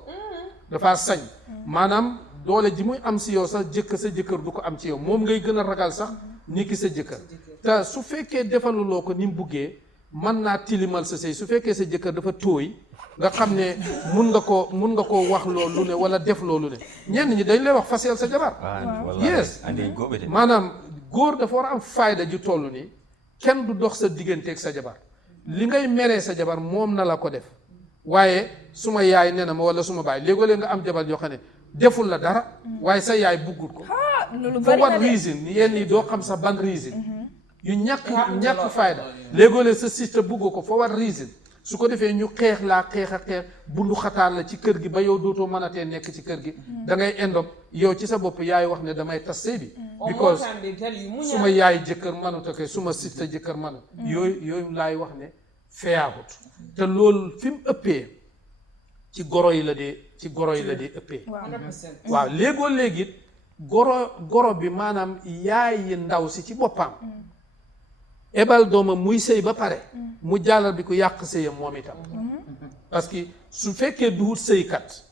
dafa sañ maanaam doole ji muy am si yow sax sa jëkkër du ko am ci yow moom ngay gën a ragal sax ni ki sa jëkkër te su fekkee defaluloo ko ni mu buggee mën naa tilimal sa sëy su fekkee sa jëkkër dafa tóoy nga xam ne mun nga ko wax loolu ne wala def loolu ne ñenn ñi dañ lay wax faseel sa jabar yes maanaam góor dafa war a am fayda ju toll ni kenn du dox sa digganteeg sa jabar li ngay meree sa jabar moom na la ko def waaye suma yaay nee na ma wala suma baay léegoo-léeg nga am jabar yoo xam ne deful la dara waaye sa yaay buggut ko for what reason yenn yi doo xam sa ban reason yu ñàkk fayda léegoo-léeg sa sister bugg ko for what reason su ko defee ñu xeex bundu xataal la ci kër gi ba yow dootoo mën a tee nekk ci kër gi da ngay endop yow ci sa bopp yaay wax ne damay tas sëy bi because suma yaay jëkkër mënut ko suma sister jëkkër mënut yooyu laay wax ne feyaabut te loolu fi mu ëppee ci goro yi la dee ëppee waaw léegoo léegi goro bi maanaam yaay yi ndaw si ci boppam ebal doomam muy sëy ba pare mu jàllal bi ku yàq sëyam moom itam parce que su fekkee duhut sëykat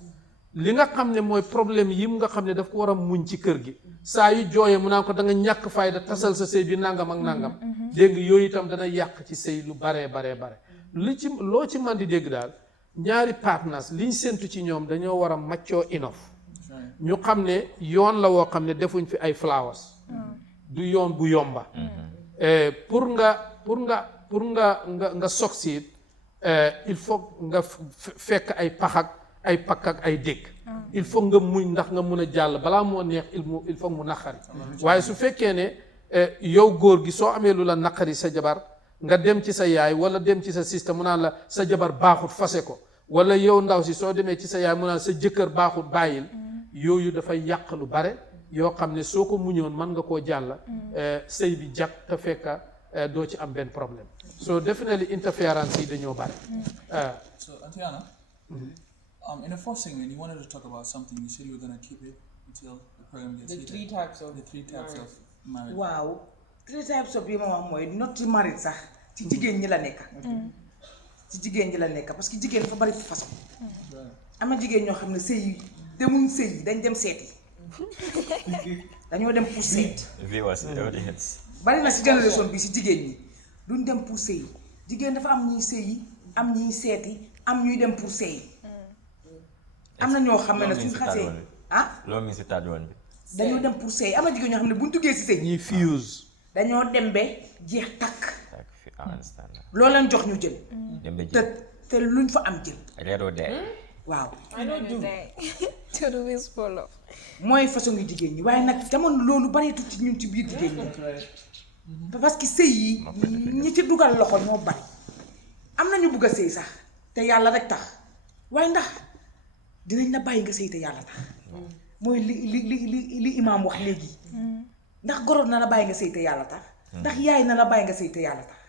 li nga xam ne mooy problème yi nga xam ne daf ko war a muñ ci kër gi saa yu jooyee mu naan ko da nga ñàkk fayda tasal sa sëy bi nangam ak nangam dégg nga yooyu itam dana yàq ci sëy lu bare loo ci man di dégg daal ñaari partners liñ séntu ci ñoom dañoo war a maccoo enough ñu xam ne yoon la woo xam ne defuñ fi ay flowers du yoon bu yomba pour nga succeed il faut nga fekk ay pakk ak ay dégg il faut nga muñ ndax nga mun a jàll balaa moo neex il faut mu naqari waaye su fekkee ne yow góor gi soo amee lu la naqari sa jabar nga dem ci sa yaay wala dem ci sa sista mu naan la sa jabar baaxut fase ko wala yow ndaw si soo demee ci sa yaay mu naan sa jëkkër baaxut bàyyil yooyu dafay yàq lu bare yoo xam ne soo ko muñoon mën nga koo jàll sëy bi jag te fekka doo ci am benn problème so definitely interference yi dañoo bare So Antiana, in the first segment you wanted to talk about something. You said you were going to keep it until the program gets The heated. three types of marriage. waaw 3 types of yi ma wax mooy not ci marriage sax ci jigéen ñi la nekk ci jigéen ñi la nekk parce que jigéen dafa bari façon am na jigéen ñoo xam ne sëy yi demuñ sëy yi dañ dem seeti dañoo dem pour seet bari na si génération bi si jigéen ñi duñ dem pour sëy jigéen dafa am ñuy sëy yi am ñuy seeti am ñuy dem pour sëy am na ñoo xam ne suñ xasee loolu mi si tàddoon bi dañoo dem pour sëy am na jigéen ñoo xam ne buñ duggee si sëy ñuy fuse dañoo dem ba jeex takk loolu leen jox ñu jël te luñ fa am jël waaw I don't do. To the wheels fall off. mooy façon ngi jigéen ñi waaye nag jamono loolu bareetul ci ñun ci biir jigéen ñi parce que sëy yi ñi ci dugal loxo ñoo bari am na ñu bugg a sëy sax te yàlla rek tax waaye ndax dinañ la bàyyi nga sëy te yàlla tax mooy li imaam wax léegi ndax goro na la bàyyi nga sëy te yàlla tax ndax yaay na la bàyyi nga sëy te yàlla tax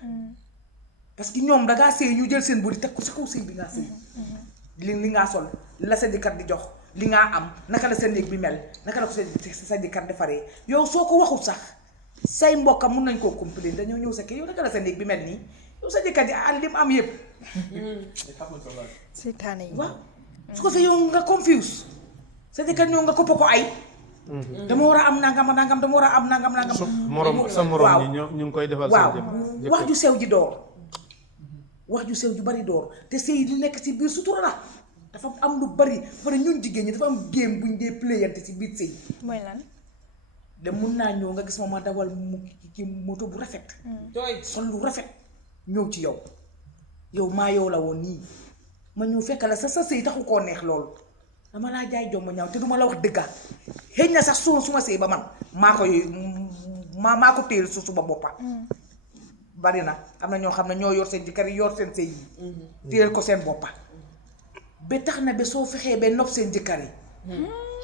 parce que ñoom dangaa sëy ñu jël seen buri teg ko sa kaw sëy bi ngaa sëy li ngaa sol la sa jëkkër di jox li ngaa am naka la sa néeg bi mel naka la ko sa jëkkër defaree yow soo ko waxul sax say mbokka mun nañ koo complain dañoo ñëw sa kii yow naka la sa néeg bi mel nii yow sa jëkkër ji lim am yëpp Seytaane yi. waaw su ko fee yow nga confuse sa jëkkër ñëw nga koppa ko ay dama war a am nangam dama war a am nangam sa morom ñi ñu ngi koy defal waaw wax ju sew ji door wax ju sew ju bari door te sëy li nekk ci biir sutura la dafa am lu bari bari ñun jigéen ñi dafa am game buñ dee playante ci biir sëy mooy lan. de mun naa ñëw nga gis ma dawal ci moto bu rafet sol lu rafet ñëw ci yow maa yow la woon nii ma ñëw fekk la sa sëy taxu koo neex loolu dama laa jaay jom ma ñaaw te duma la wax dëgga xëy na sax su ma sëy ba man maa ko téel su ba boppa bari na am na ñoo xam ne ñoo yor seen jëkkër yi yor seen sëy yi téel ko seen boppa ba tax na ba soo fexee ba nopp seen jëkkër yi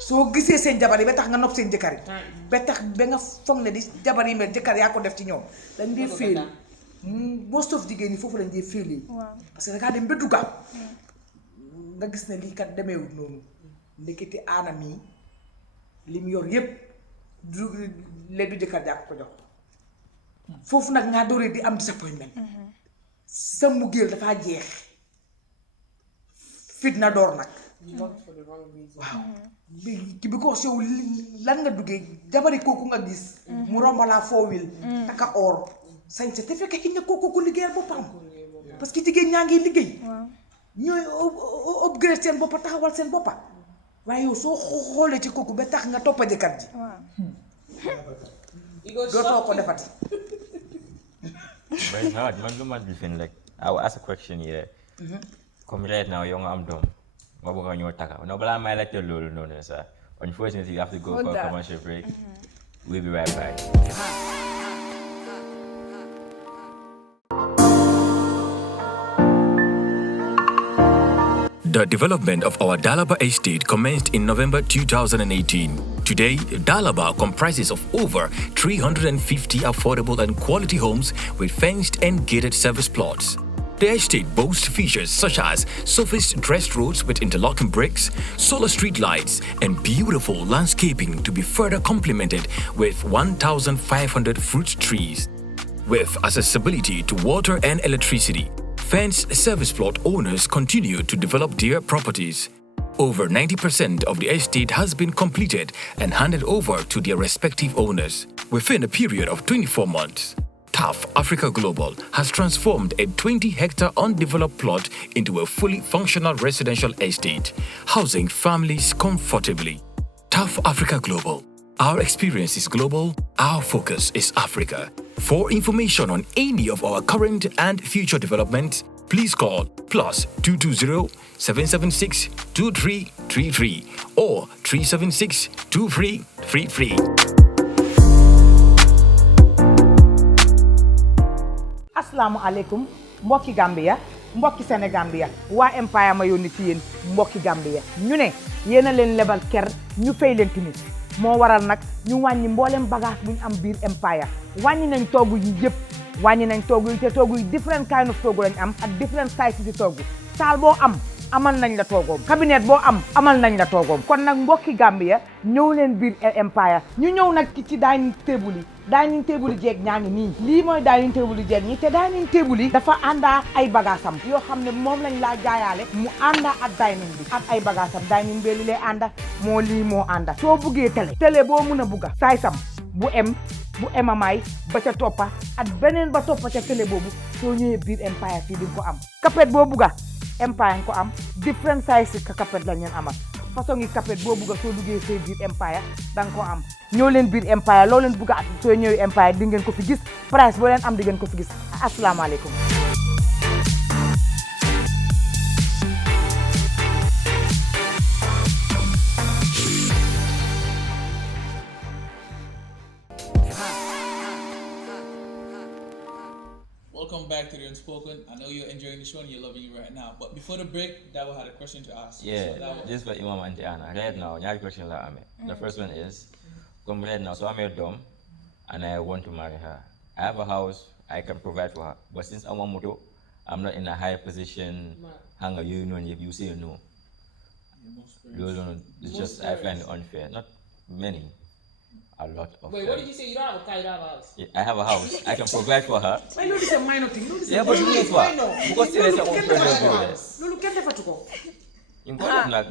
soo gisee seen jabar yi ba tax nga nopp seen jëkkër yi ba tax ba nga foog ne di jabar yi mel jëkkër yaa ko def ci ñoom dañ dee féeli most of jigéen ñi foofu lañ dee féeli parce que dangaa dem ba dugga nga gis ne lii kat demeewut noonu ndekete aanam yi li mu yor yépp du jëkkër jaa ko jox foofu nag ngaa dooree di am disappointment sa mbëggeel dafaa jeex fit na door nag waaw bi ko sew lan nga duggee jabari kooku nga gis mu rombalaa foowil taka or sañse te fekk ci ne kooku liggéeyal boppam parce que jigéen ñaa ngi liggéey ñooy upgrade seen boppa taxawal seen boppa waaye yow soo xoolee ci kooku ba tax nga toppa jëkkër ji dootoo ko defati But it's hard. Man, don't mind like I will ask a question here. Come right now, young am dumb. What we're going to talk no, but I might let you know, no, sir. Unfortunately, you have to go for a commercial break. We'll be right back. The development of our Dalaba estate commenced in November 2018. Today, Dalaba comprises of over 350 affordable and quality homes with fenced and gated service plots. The estate boasts features such as surfaced dressed roads with interlocking bricks, solar street lights, and beautiful landscaping to be further complemented with 1,500 fruit trees. With accessibility to water and electricity, fenced service plot owners continue to develop their properties. Over 90% of the estate has been completed and handed over to their respective owners within a period of 24 months. TAF Africa Global has transformed a 20-hectare undeveloped plot into a fully functional residential estate, housing families comfortably. TAF Africa Global. Our experience is global, our focus is Africa. For information on any of our current and future developments, please call +220 776 2333 or 376 2333. Assalamu alaikum, mbokki Gambia, mbokki Sénégambia, waa Empire ma yónni ci yéen mbokki Gambia. ñu ne yéen a leen lebal ker ñu fay leen timis moo waral nag ñu wàññi mboolem bagage bu ñu am biir Empire wàññi nañ toogu yi yëpp wàññi nañ toogu yi te toogu yi different kind of toogu lañ am ak different size ci toogu saal boo am amal nañ la toogoom cabinet boo am amal nañ la toogoom kon nag mbokki Gambia ñëw leen biir Empire ñu ñëw nag ci dining table yi jeeg ñaa ngi nii lii mooy dining table yi jeeg ñi te dining table yi dafa àndaa ay bagaasam yoo xam ne moom lañ laa jaayaale mu àndaa ak dining bi ak ay bagaasam dining bi li lay ànda moo lii moo ànda soo buggee télé boo mën a bugga saay sam bu emamaay ba ca toppa ak beneen ba toppa ca télé boobu soo ñëwee biir Empire fii di nga ko am kapet boo bugga Empire nga ko am different size ka kapet lañ leen amal façon yi kapet boo bugga soo duggee see biir Empire da nga ko am ñëw leen biir Empire loo leen bugga soo ñëwee Empire di ngeen ko fi gis price boo leen am di ngeen ko fi gis asalaamaaleykum you're unspoken. I know you're enjoying the show and you're loving it right now. But before the break, Dabo had a question to ask. Yeah, So Dabo, this is for Imam and Diana. Right now, nyari question la ame. The first one is, come right now, so I'm a dom, and I want to marry her. I have a house, I can provide for her. But since I'm a moto, I'm not in a high position. Hang you know, if you say no. It's just, I find it unfair. Not many. A lot of Wait, what did you say? You don't have a car, you don't have a house? Yeah, I have a house. I can provide for her. I know this is a minor thing. Yeah, but you need for because there is a one person. Loolu kenn defatu ko. Important nag.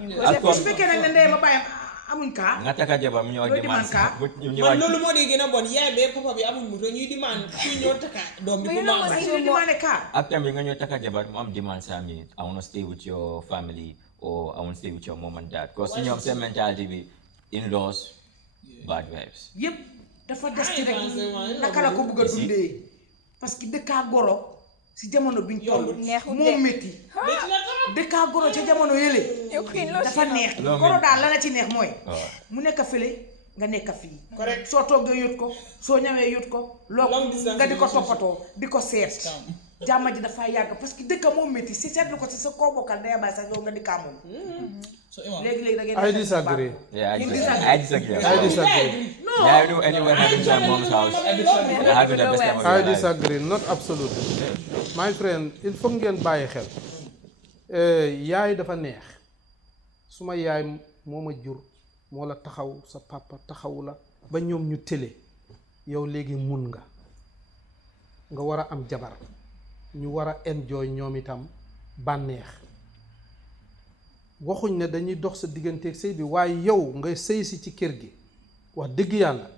Su fekkee nag ne ndey ma bàyyam amuñ kaa. Nga taka jabar mu ñëw di man man loolu moo di gën a bon yaay bee papa bi amul moto ñuy demand kuy ñëw taka doom bi pour ma Ñu demandé kaa. ak tamit nga ñëw taka jabar mu am demand sami I want to stay with your family or I want to stay with your mom and dad because su ñoom seen mentality bi in-laws bad vibes. Yëpp dafa des ci rek naka la ko bëgg a dundee parce que dëkkaa goro si jamono biñ toll moo métti dëkkaa goro ca jamono yële dafa neex goro daal la ci neex mooy mu nekk fële nga nekk fii soo toggee yót ko soo ñëwee yót ko loo nga di ko toppatoo di ko seet jàmm ji dafa yàgg parce que dëkka moo métti si seetlu ko si sa koo bokkal day bàyyi sax yow nga dikkaa moom léegi da ngeen I disagree. Yeah, I disagree. Yeah, I do anywhere having my mom's house. Having the best time of I your life. disagree, not absolutely. My friend, il faut ngeen bàyyi xel. Yaay dafa neex. Suma yaay moo ma jur moo la taxaw sa papa taxaw la ba ñoom ñu télé yow léegi mun nga war a am jabar ñu war a enjoy ñoom itam bànneex waxuñ ne dañuy dox sa digganteeg sëy bi waaye yow nga sëy si ci kër gi wax dëgg yàlla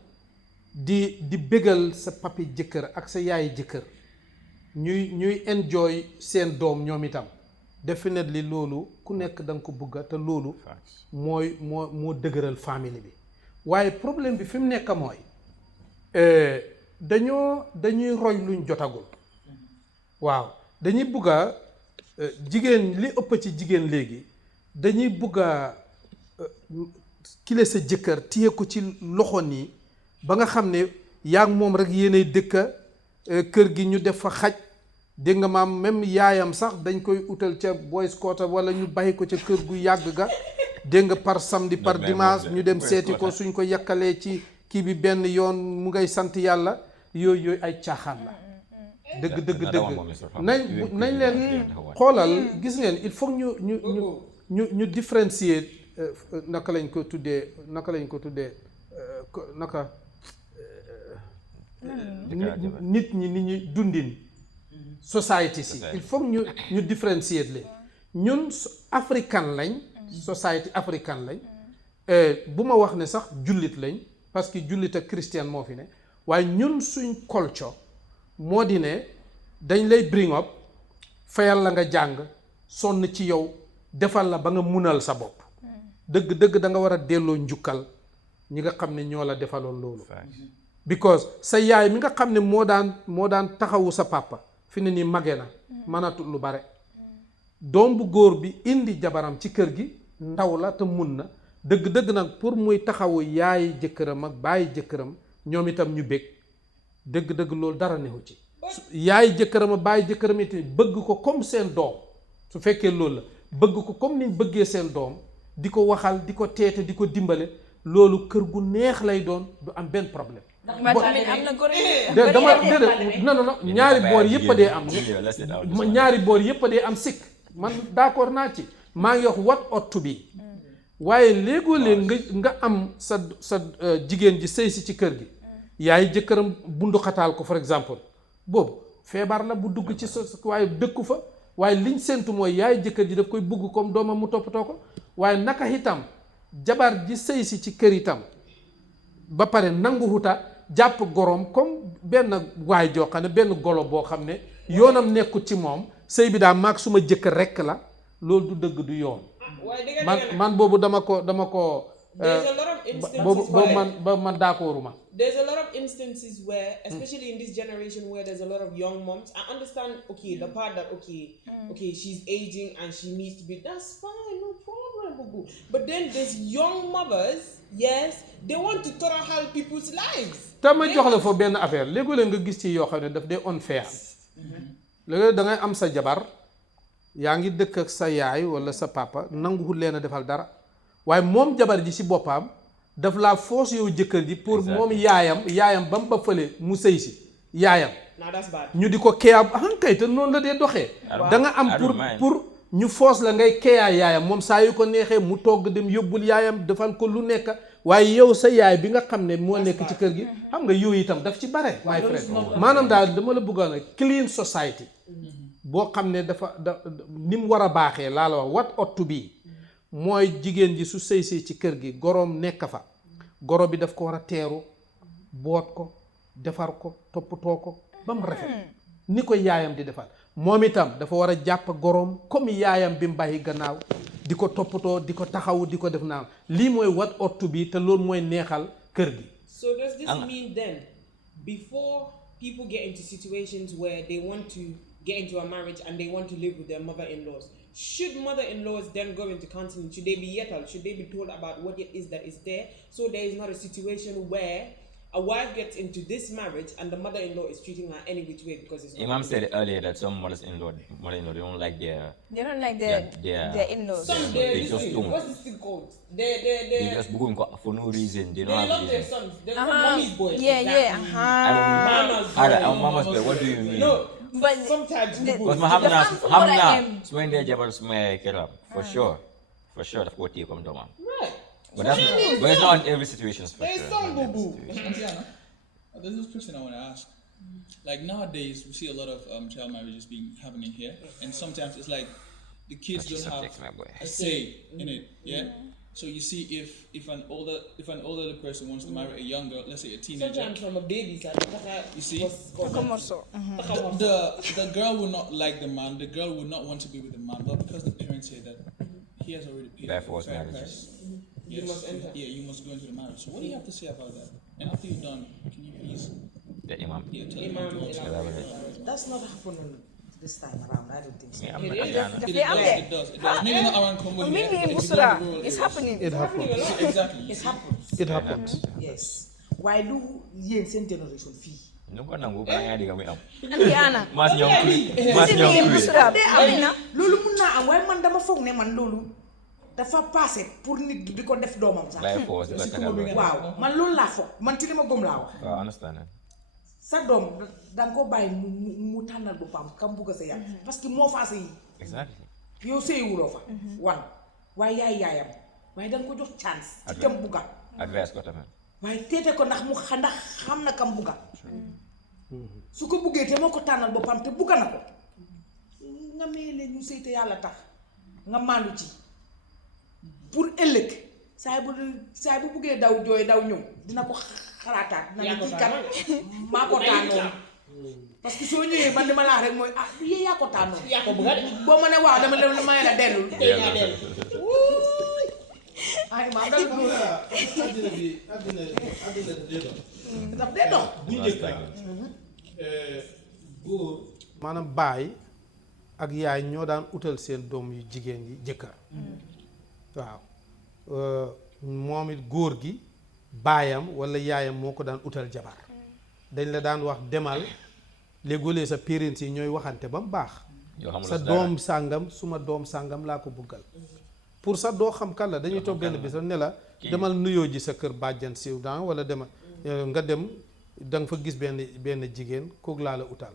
di bégal sa papi jëkkër ak sa yaay jëkkër ñuy enjoy seen doom ñoom itam definitely loolu ku nekk da nga ko bëgga te loolu moo dëgëral famille bi waaye problème bi fi mu nekk mooy dañuy roy luñ jotagul waaw dañuy bëgga jigéen li ëpp ci jigéen léegi dañuy bëgga kile sa jëkkër téye ko ci loxo nii ba nga xam ne yaa ngi moom rek yéenay dëkka kër gi ñu def fa xaj dégg nga maam même yaayam sax dañ koy utal ca boys quarter wala ñu bàyyi ko ca kër gu yàgg ga dégg nga par samedi par dimanche ñu dem seeti ko suñ ko yàkkalee ci kii bi benn yoon mu ngay sant yàlla yooyu ay caaxaan la dëgg nañ leen xoolal gis ngeen il faut ñu différencier naka lañ ko tuddee nit ñi ni ñuy dundin society si il faut ñu différencier leen ñun africain lañ society africain lañ bu ma wax ne sax jullit lañ parce que jullit ak chrétien moo fi ne waaye ñun suñ culture moo di ne dañ lay bring up fayal la nga jàng sonn ci yow defal la ba nga munal sa bopp dëgg da nga war a delloo njukkal ñi nga xam ne ñoo la defaloon loolu because sa yaay mi nga xam ne moo daan taxawu sa papa fi ne nii mage na mënatul lu bare doom bu góor bi indi jabaram ci kër gi ndaw la te mun na dëgg nag pour muy taxawu yaay jëkkëram ak bàyyi jëkkëram ñoom itam ñu bég dëgg loolu dara neexu ci yaay jëkkëram ak bàyyi jëkkëram itam bëgg ko comme seen doom su fekkee loolu la bëgg ko comme niñ bëggee seen doom di ko waxal di ko teete di ko dimbale loolu kër gu neex lay doon du am benn problème non ñaari boor yëpp a dee am ñaari boor yëpp a dee am sikk man d'accord naa ci maa ngi wax what ought to be waaye léegoo-léeg nga am sa jigéen ji sëy si ci kër gi yaay jëkkëram bunduxataal ko for exemple boobu feebar la bu dugg ci waaye dëkku fa waaye liñ séntu mooy yaay jëkkër ji daf koy bugg comme doomam mu toppatoo ko waaye naka itam jabar ji sëy si ci kër itam ba pare nangu huta jàpp goroom comme benn waay joo xam ne benn golo boo xam ne yoonam nekkut ci moom sëy bi daa maag suma jëkkër rekk la loolu du dëgg du yoon man boobu dama ko boobu man d'accorduma. There's a lot of instances where, especially in this generation where there's a lot of young moms, I understand, the part that, she's aging and she needs to be, that's fine, no problem, but then there's young mothers, yes, they want to toroxal people's lives. te ma jox la foofu benn affaire léegi-léeg nga gis ci yoo xam ne daf dee unfair léegi da ngay am sa jabar yaa ngi dëkk ak sa yaay wala sa papa nanguwul leen a defal dara waaye moom jabar ji si boppam daf laa force yow jëkkër ji pour moom yaayam ba mu ba fële mu sëy si yaayam ñu di ko keeyaa kay te noonu la dee doxee da nga am pour ñu force la ngay keeyaa yaayam moom saa yu ko neexee mu togg dem yóbbul yaayam defal ko lu nekk waaye yow sa yaay bi nga xam ne moo nekk ci kër gi xam nga yooyu itam daf ci bare my friend maanaam daal dama la bëggoon a clean society boo xam ne dafa ni mu war a baaxee laa la wax what ought to be mooy jigéen ji su sëy ci kër gi goroom nekk fa goro bi daf ko war a teeru boot ko defar ko toppatoo ko ba mu rafet ni ko yaayam di defar moom itam dafa war a jàpp goroom comme yaayam bi mu bàyyi gannaaw di ko toppatoo di ko taxawu di ko def naaw lii mooy what ought to be te loolu mooy neexal kër gi. So does this mean then before people get into situations where they want to get into a marriage and they want to live with their mother-in-laws, should mother-in-laws then go into counseling? Should they be yettled? Should they be told about what it is that is there, so there is not a situation where a wife gets into this marriage and the mother-in-law is treating her any which way because it's not Imam said earlier that some mother-in-law they don't like their in-laws. Some they just don't. What's this thing called? They just go for no reason. They don't have love their reason. sons. They're mommy's boys. Mama's boy. What do you mean? No, but sometimes Because hamna when they jabber my kerab for sure. That's what you come to man. Right. But it's not in every situation. There's some boo-boo. Antiana, there's this question I want to ask. Like nowadays, we see a lot of child marriages happening here, and sometimes it's like the kids don't have a say in it. Yeah. So you see, if an older person wants to marry a younger, let's say a teenager. Sometimes from a baby side. You see, the girl will not like the man. The girl will not want to be with the man, but because the parents say that he has already paid for the price. Yes. You must enter. Yeah, you must go into the marriage. So what do you have to say about that? And after you're done, can you please? The imam. Yeah, tell me. That's not happening this time around. I don't think so. It does. Maybe not around Congo. It's happening. It happens. Exactly. It happens. Yes. Why do you same generation fee? No ko nangu ba nga diga muy am. Antiana. Mas ñom Lolu mun na am way man dama fogg ne man lolu dafa passé pour nit di ko def doomam sax. Waaw man loolu laa foog man ci li ma gëm laa wax. I understand. Sa doom danga ko bàyyi mu tànnal boppam kam bugg a sa yaay parce que moo faa sëyi. Exactly. Yow sëyiwuloo fa. waaye yaayam waaye danga ko jox chance. ci kam bugga. Advice ko tamit. waaye teete ko ndax xam na kam bugga. su ko buggee te moo ko tànnal boppam te bugga na ko. nga may leen ñu sëy te yàlla tax nga maandu ci. pour ëllëg saa bu buggee daw jooy daw ñëw dina ko xalaataat dina ne kii kat maa ko tànnoon parce que soo ñëwee man li ma laa rek mooy yee yaa ko tànnoon boo ma ne waaw dama la may la dellul ay maam dal ko àddina daf dee dox bu njëkk góor maanaam baay ak yaay ñoo daan utal seen doom yu jigéen yi jëkkër waaw moom it góor gi baayam walla yaayam moo ko daan utal jabar dañ la daan wax demal léegoolee sa parents yi ñooy waxante ba mu baax sa doom sàngam suma doom sàngam laa ko buggal pour sa doo xam kan la dañuy toog benn bis ne la demal nuyoo ji sa kër bàjjan siiw daan walla demal nga dem da nga fa gis benn jigéen kook laa la utal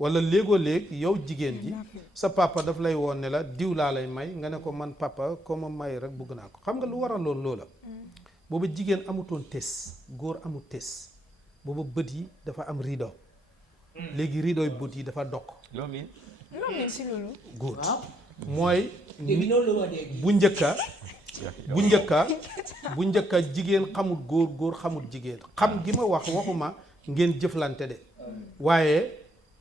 wala léegoo-léeg yow jigéen ji sa papa daf lay woon ne la diw laa lay may nga ne ko man papa ko ma may rek bëgg naa ko xam nga lu waraloon loola booba jigéen amutoon tes góor amul tes booba bët yi dafa am rideau léegi rideau yi bët yi dafa dokk góor mooy bu njëkka jigéen xamul góor xamul jigéen xam gi ma waxuma ngeen jëflante de waaye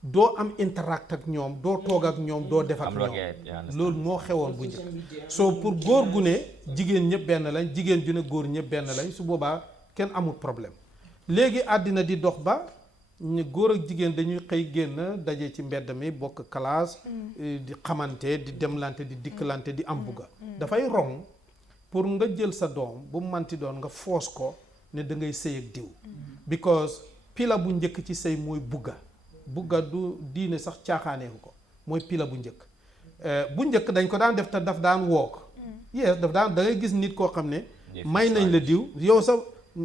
doo am interact ak ñoom doo toog ak ñoom doo def ak ñoom loolu moo xewoon bu njëkk soo pour góor gu ne jigéen ñëpp benn lañ jigéen ju ne góor ñëpp benn lañ su boobaa kenn amul problème léegi àddina di dox ba ñu góor ak jigéen dañuy xëy génn daje ci mbedd mi bokk classe di xamante di demlante di dikkalante di am bugga dafay rong pour nga jël sa doom bu mu manti doon nga foos ko ne da ngay sëy ak diw because pila bu njëkk ci sëy mooy bugga bugga du diine sax caaxaaneeku ko mooy pila bu njëkk bu njëkk dañ ko daan def te daf daan wook yes daf daan da ngay gis nit koo xam ne may nañ la diw yow sax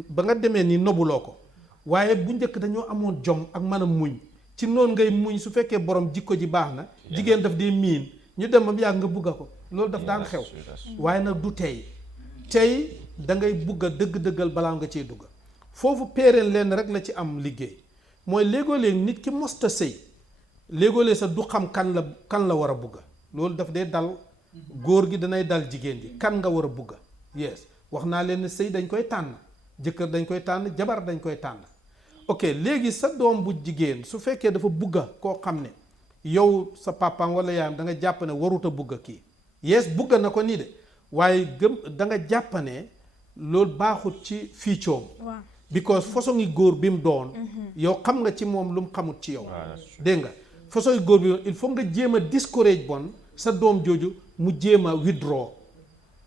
ba nga demee nii nobuloo ko waaye bu njëkk dañoo amoon jom ak mën a muñ ci noonu ngay muñ su fekkee borom jikko ji baax na jigéen daf dee miin ñu dem ba yàgg nga bugga ko loolu daf daan xew waaye nag du tey da ngay bugg a dëgg-dëggal balaa nga cee dugg foofu péereen leen rek la ci am liggéey mooy léegoo-léeg nit ki mosta sëy léegoo-léeg sax du xam kan la war a bugga loolu daf dee dal góor gi danay dal jigéen ji kan nga war a bugga yes wax naa leen ne sëy dañ koy tànn jëkkër dañ koy tànn jabar dañ koy tànn ok léegi sa doom bu jigéen su fekkee dafa bugga koo xam ne yow sa papaam wala yaayam da nga jàpp ne warut a bugga kii yes bugga na ko nii de waaye da nga jàpp ne loolu baaxut ci fii coom because façon ngi góor bi mu doon yow xam nga ci moom lu mu xamut ci yow dégg nga façon ngi góor bi il faut nga jéem a discourage bon sa doom jooju mu jéem a withdraw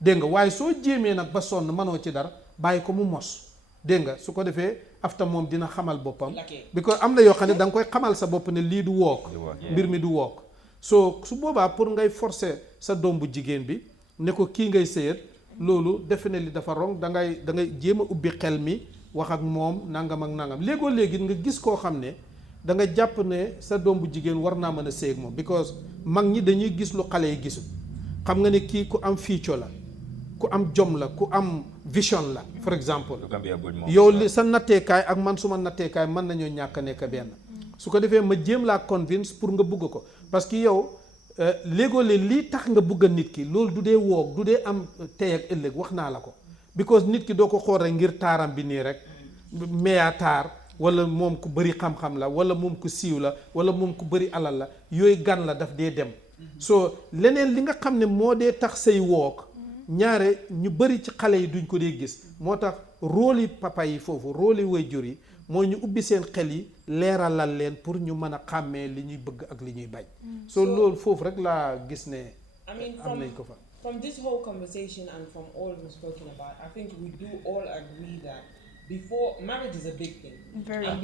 dégg nga waaye soo jéemee nag ba sonn mënoo ci dara bàyyi ko mu mos dégg nga su ko defee afta moom dina xamal boppam because am na yoo xam ne da nga koy xamal sa bopp ne lii du wook mbir mi du wook soo su boobaa pour ngay forcer sa doom bu jigéen bi ne ko kii ngay sëyat loolu defe ne li dafa rong da ngay jéem a ubbi xel mi wax ak moom nangam ak nangam léegoo léegi nga gis koo xam ne da nga jàpp ne sa doom bu jigéen war naa mën a sëy ak moom because mag ñi dañuy gis lu xale yi gisul xam nga ne kii ku am fiico la ku am jom la ku am vision la for exemple yow li sa natteekaay ak man suma natteekaay mën nañoo ñàkk a nekk benn su ko defee ma jéem laa convince pour nga bugg ko parce que yow léegoo-léeg lii tax nga bugg a nit ki loolu du dee woog du dee am tey ak ëllëg wax naa la ko because nit ki doo ko xool rek ngir taaram bi nii rek meyaa taar wala moom ku bëri xam-xam la wala moom ku siiw la wala moom ku bëri alal la yooyu gan la daf dee dem soo leneen li nga xam ne moo dee tax say woog ñaare ñu bëri ci xale yi duñ ko dee gis moo tax rôle yi papa yi foofu rôle yi waajur yi mooy ñu ubbi seen xel yi leeralal leen pour ñu mën a xàmmee li ñuy bëgg ak li ñuy bañ so loolu foofu rek laa gis ne am nañ ko fa. From this whole conversation and from all we've spoken about, I think we do all agree that marriage is a big thing. And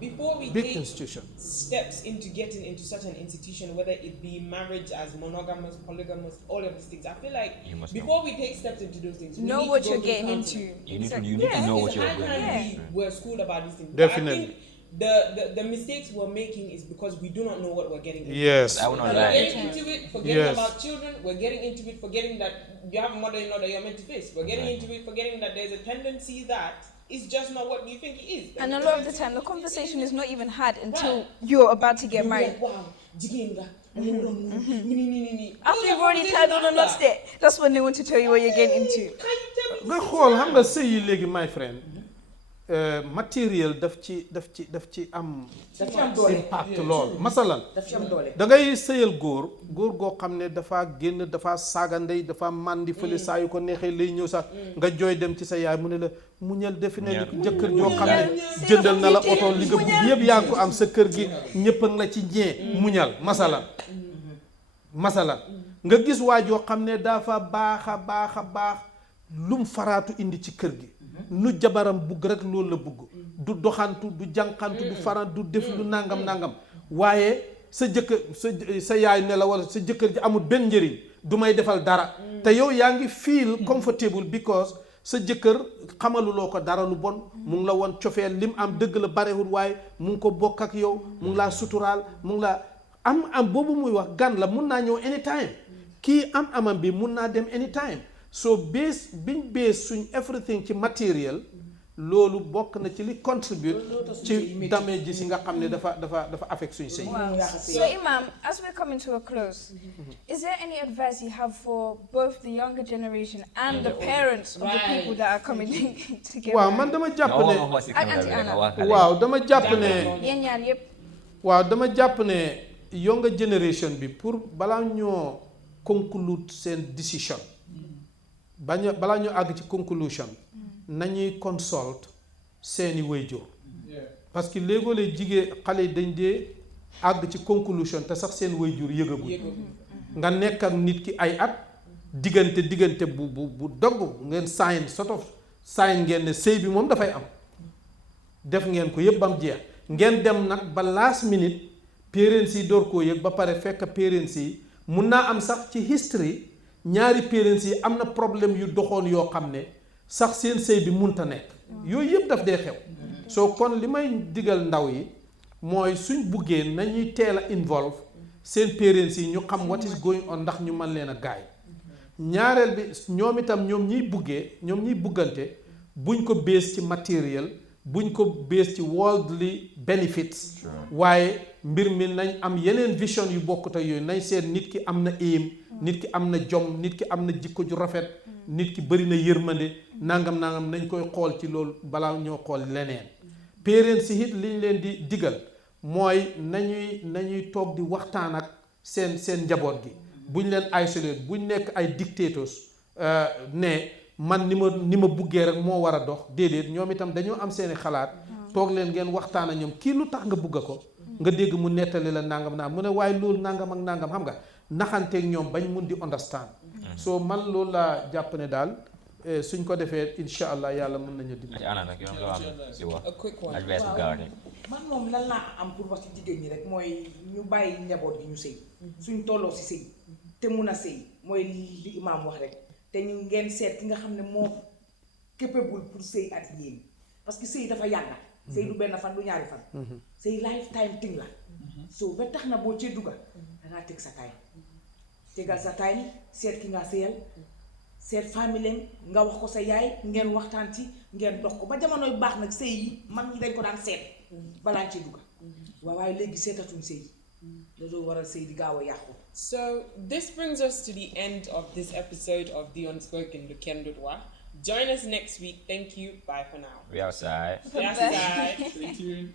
before we big take institution. steps into getting into such an institution, whether it be marriage as monogamous, polygamous, all of these things, I feel like before we take steps into those things, we know need what to you're go getting through into. You need to know what you're going into. We're schooled about these things. Definitely. But I think the mistakes we're making is because we do not know what we're getting into. Yes. I will not We're lie. getting into it, forgetting about children. We're getting into it, forgetting that you have a mother-in-law that you're meant to face. We're getting into it, forgetting that there's a tendency that it's just not what you think it is. And a lot of the time, the conversation is not even had until you're about to get married. After you've already tied all the knots there, that's when they want to tell you what you're getting into. nga xool xam nga sëy yi léegi my friend matériel daf ci am impact lool masalan da ngay sëyal góor goo xam ne dafa génn dafa saaga ndey dafa màndi fële saa yu ko neexee lay ñëw sax nga jooy dem ci sa yaay mu ne la muñal defe ne jëkkër joo xam ne jëndal na la oto li nga bëgg yëpp yaa ngi ko am sa kër gi ñëpp a ngi la ci ñee muñal masalan nga gis waa joo xam ne dafa baax a baax lum faraatu indi ci kër gi nu jabaram bugg rek loolu la bugg du doxantu du jànqantu du faran du def lu nangam waaye sa jëkkër sa yaay ne la wala sa jëkkër ji amul benn njëriñ du may defal dara te yow yaa ngi feel comfortable because sa jëkkër xamaluloo ko dara lu bon mu ngi la woon cofeel lim am dëgg la barewul waaye mu ngi ko bokk ak yow mu ngi laa suturaal mu ngi laa am boobu muy wax gan la mun naa ñëw anytime kii amam bi mun naa dem anytime so biñ suñ everything ci matériel loolu bokk na ci li contribute ci damage si nga xam ne dafa affect suñ sëy. So Imam, as we're coming to a close, is there any advice you have for both the younger generation and the parents of the people that are coming together? waaw man dama jàpp ne dama jàpp ne younger generation bi pour balaa ñoo conclude seen decision balaa ñu àgg ci conclusion nañuy consult seeni waajur parce que léegoo-léeg jigéen xale yi dañ dee àgg ci conclusion te sax seen waajur yëgagul nga nekk ak nit ki ay at diggante bu dogg ngeen sign ngeen ne sëy bi moom dafay am def ngeen ko yëpp bam jeex ngeen dem nag ba last minute parents yi door koo yëg ba pare fekk parents yi mun naa am sax ci history ñaari parents yi am na problème yu doxoon yoo xam ne sax seen sëy bi munta nekk yooyu yëpp daf dee xew soo kon li may digal ndaw yi mooy suñ buggee nañuy teel a involve seen parents yi ñu xam what is going on ndax ñu mën leen a gaay ñaareel bi ñoom itam ñoom ñiy buggante buñ ko base ci matériel buñ ko base ci worldly benefits waaye mbir mi nañ am yeneen vision yu bokkut ak yooyu nañ seen nit ki am na aim nit ki am na jom nit ki am na jikko ju rafet nit ki bëri na yërmande nangam nañ koy xool ci loolu balaa ñoo xool leneen parents yi it liñ leen di digal mooy nañuy toog di waxtaan ak seen njaboot gi buñ leen isolé buñ nekk ay dictators ne man ni ma buggee rek moo war a dox déedéet ñoom itam dañoo am seeni xalaat toog leen ngeen waxtaan ak ñoom kii lu tax nga bugga ko nga dégg mu nettali la nangam mu ne waaye loolu nangam ak nangam xam nga naxanteeg ñoom bañ mun di understand so man loolu laa jàpp ne daal suñ ko defee incha allah yàlla mën nañu dimbali. a quick one man moom lan laa am pour wax ci jigéen ñi rek mooy ñu bàyyi njaboot gi ñu sëy suñ tolloo si sëy te mun a sëy mooy li imaam wax rek te ñu ngeen seet ki nga xam ne moo capable pour sëy ak yéen parce que sëy dafa yàgga sëy du benn fan du ñaari fan sëy lifetime thing la so ba tax na boo cee dugga dangaa teg sa time tegal sa time seet ki nga sëyal seet familleem nga wax ko sa yaay ngeen waxtaan ci ngeen dox ko ba jamonoy baax nag sëy yi mag ñi dañ ko daan seet balaa ci dugga waaye léegi seetatuñ sëy yi loolu waral sëy di gaaw a yàqu. So this brings us to the end of this episode of The Unspoken Lukendudwa. Join us next week. Thank you. Bye for now. We outside. We outside. Stay tuned.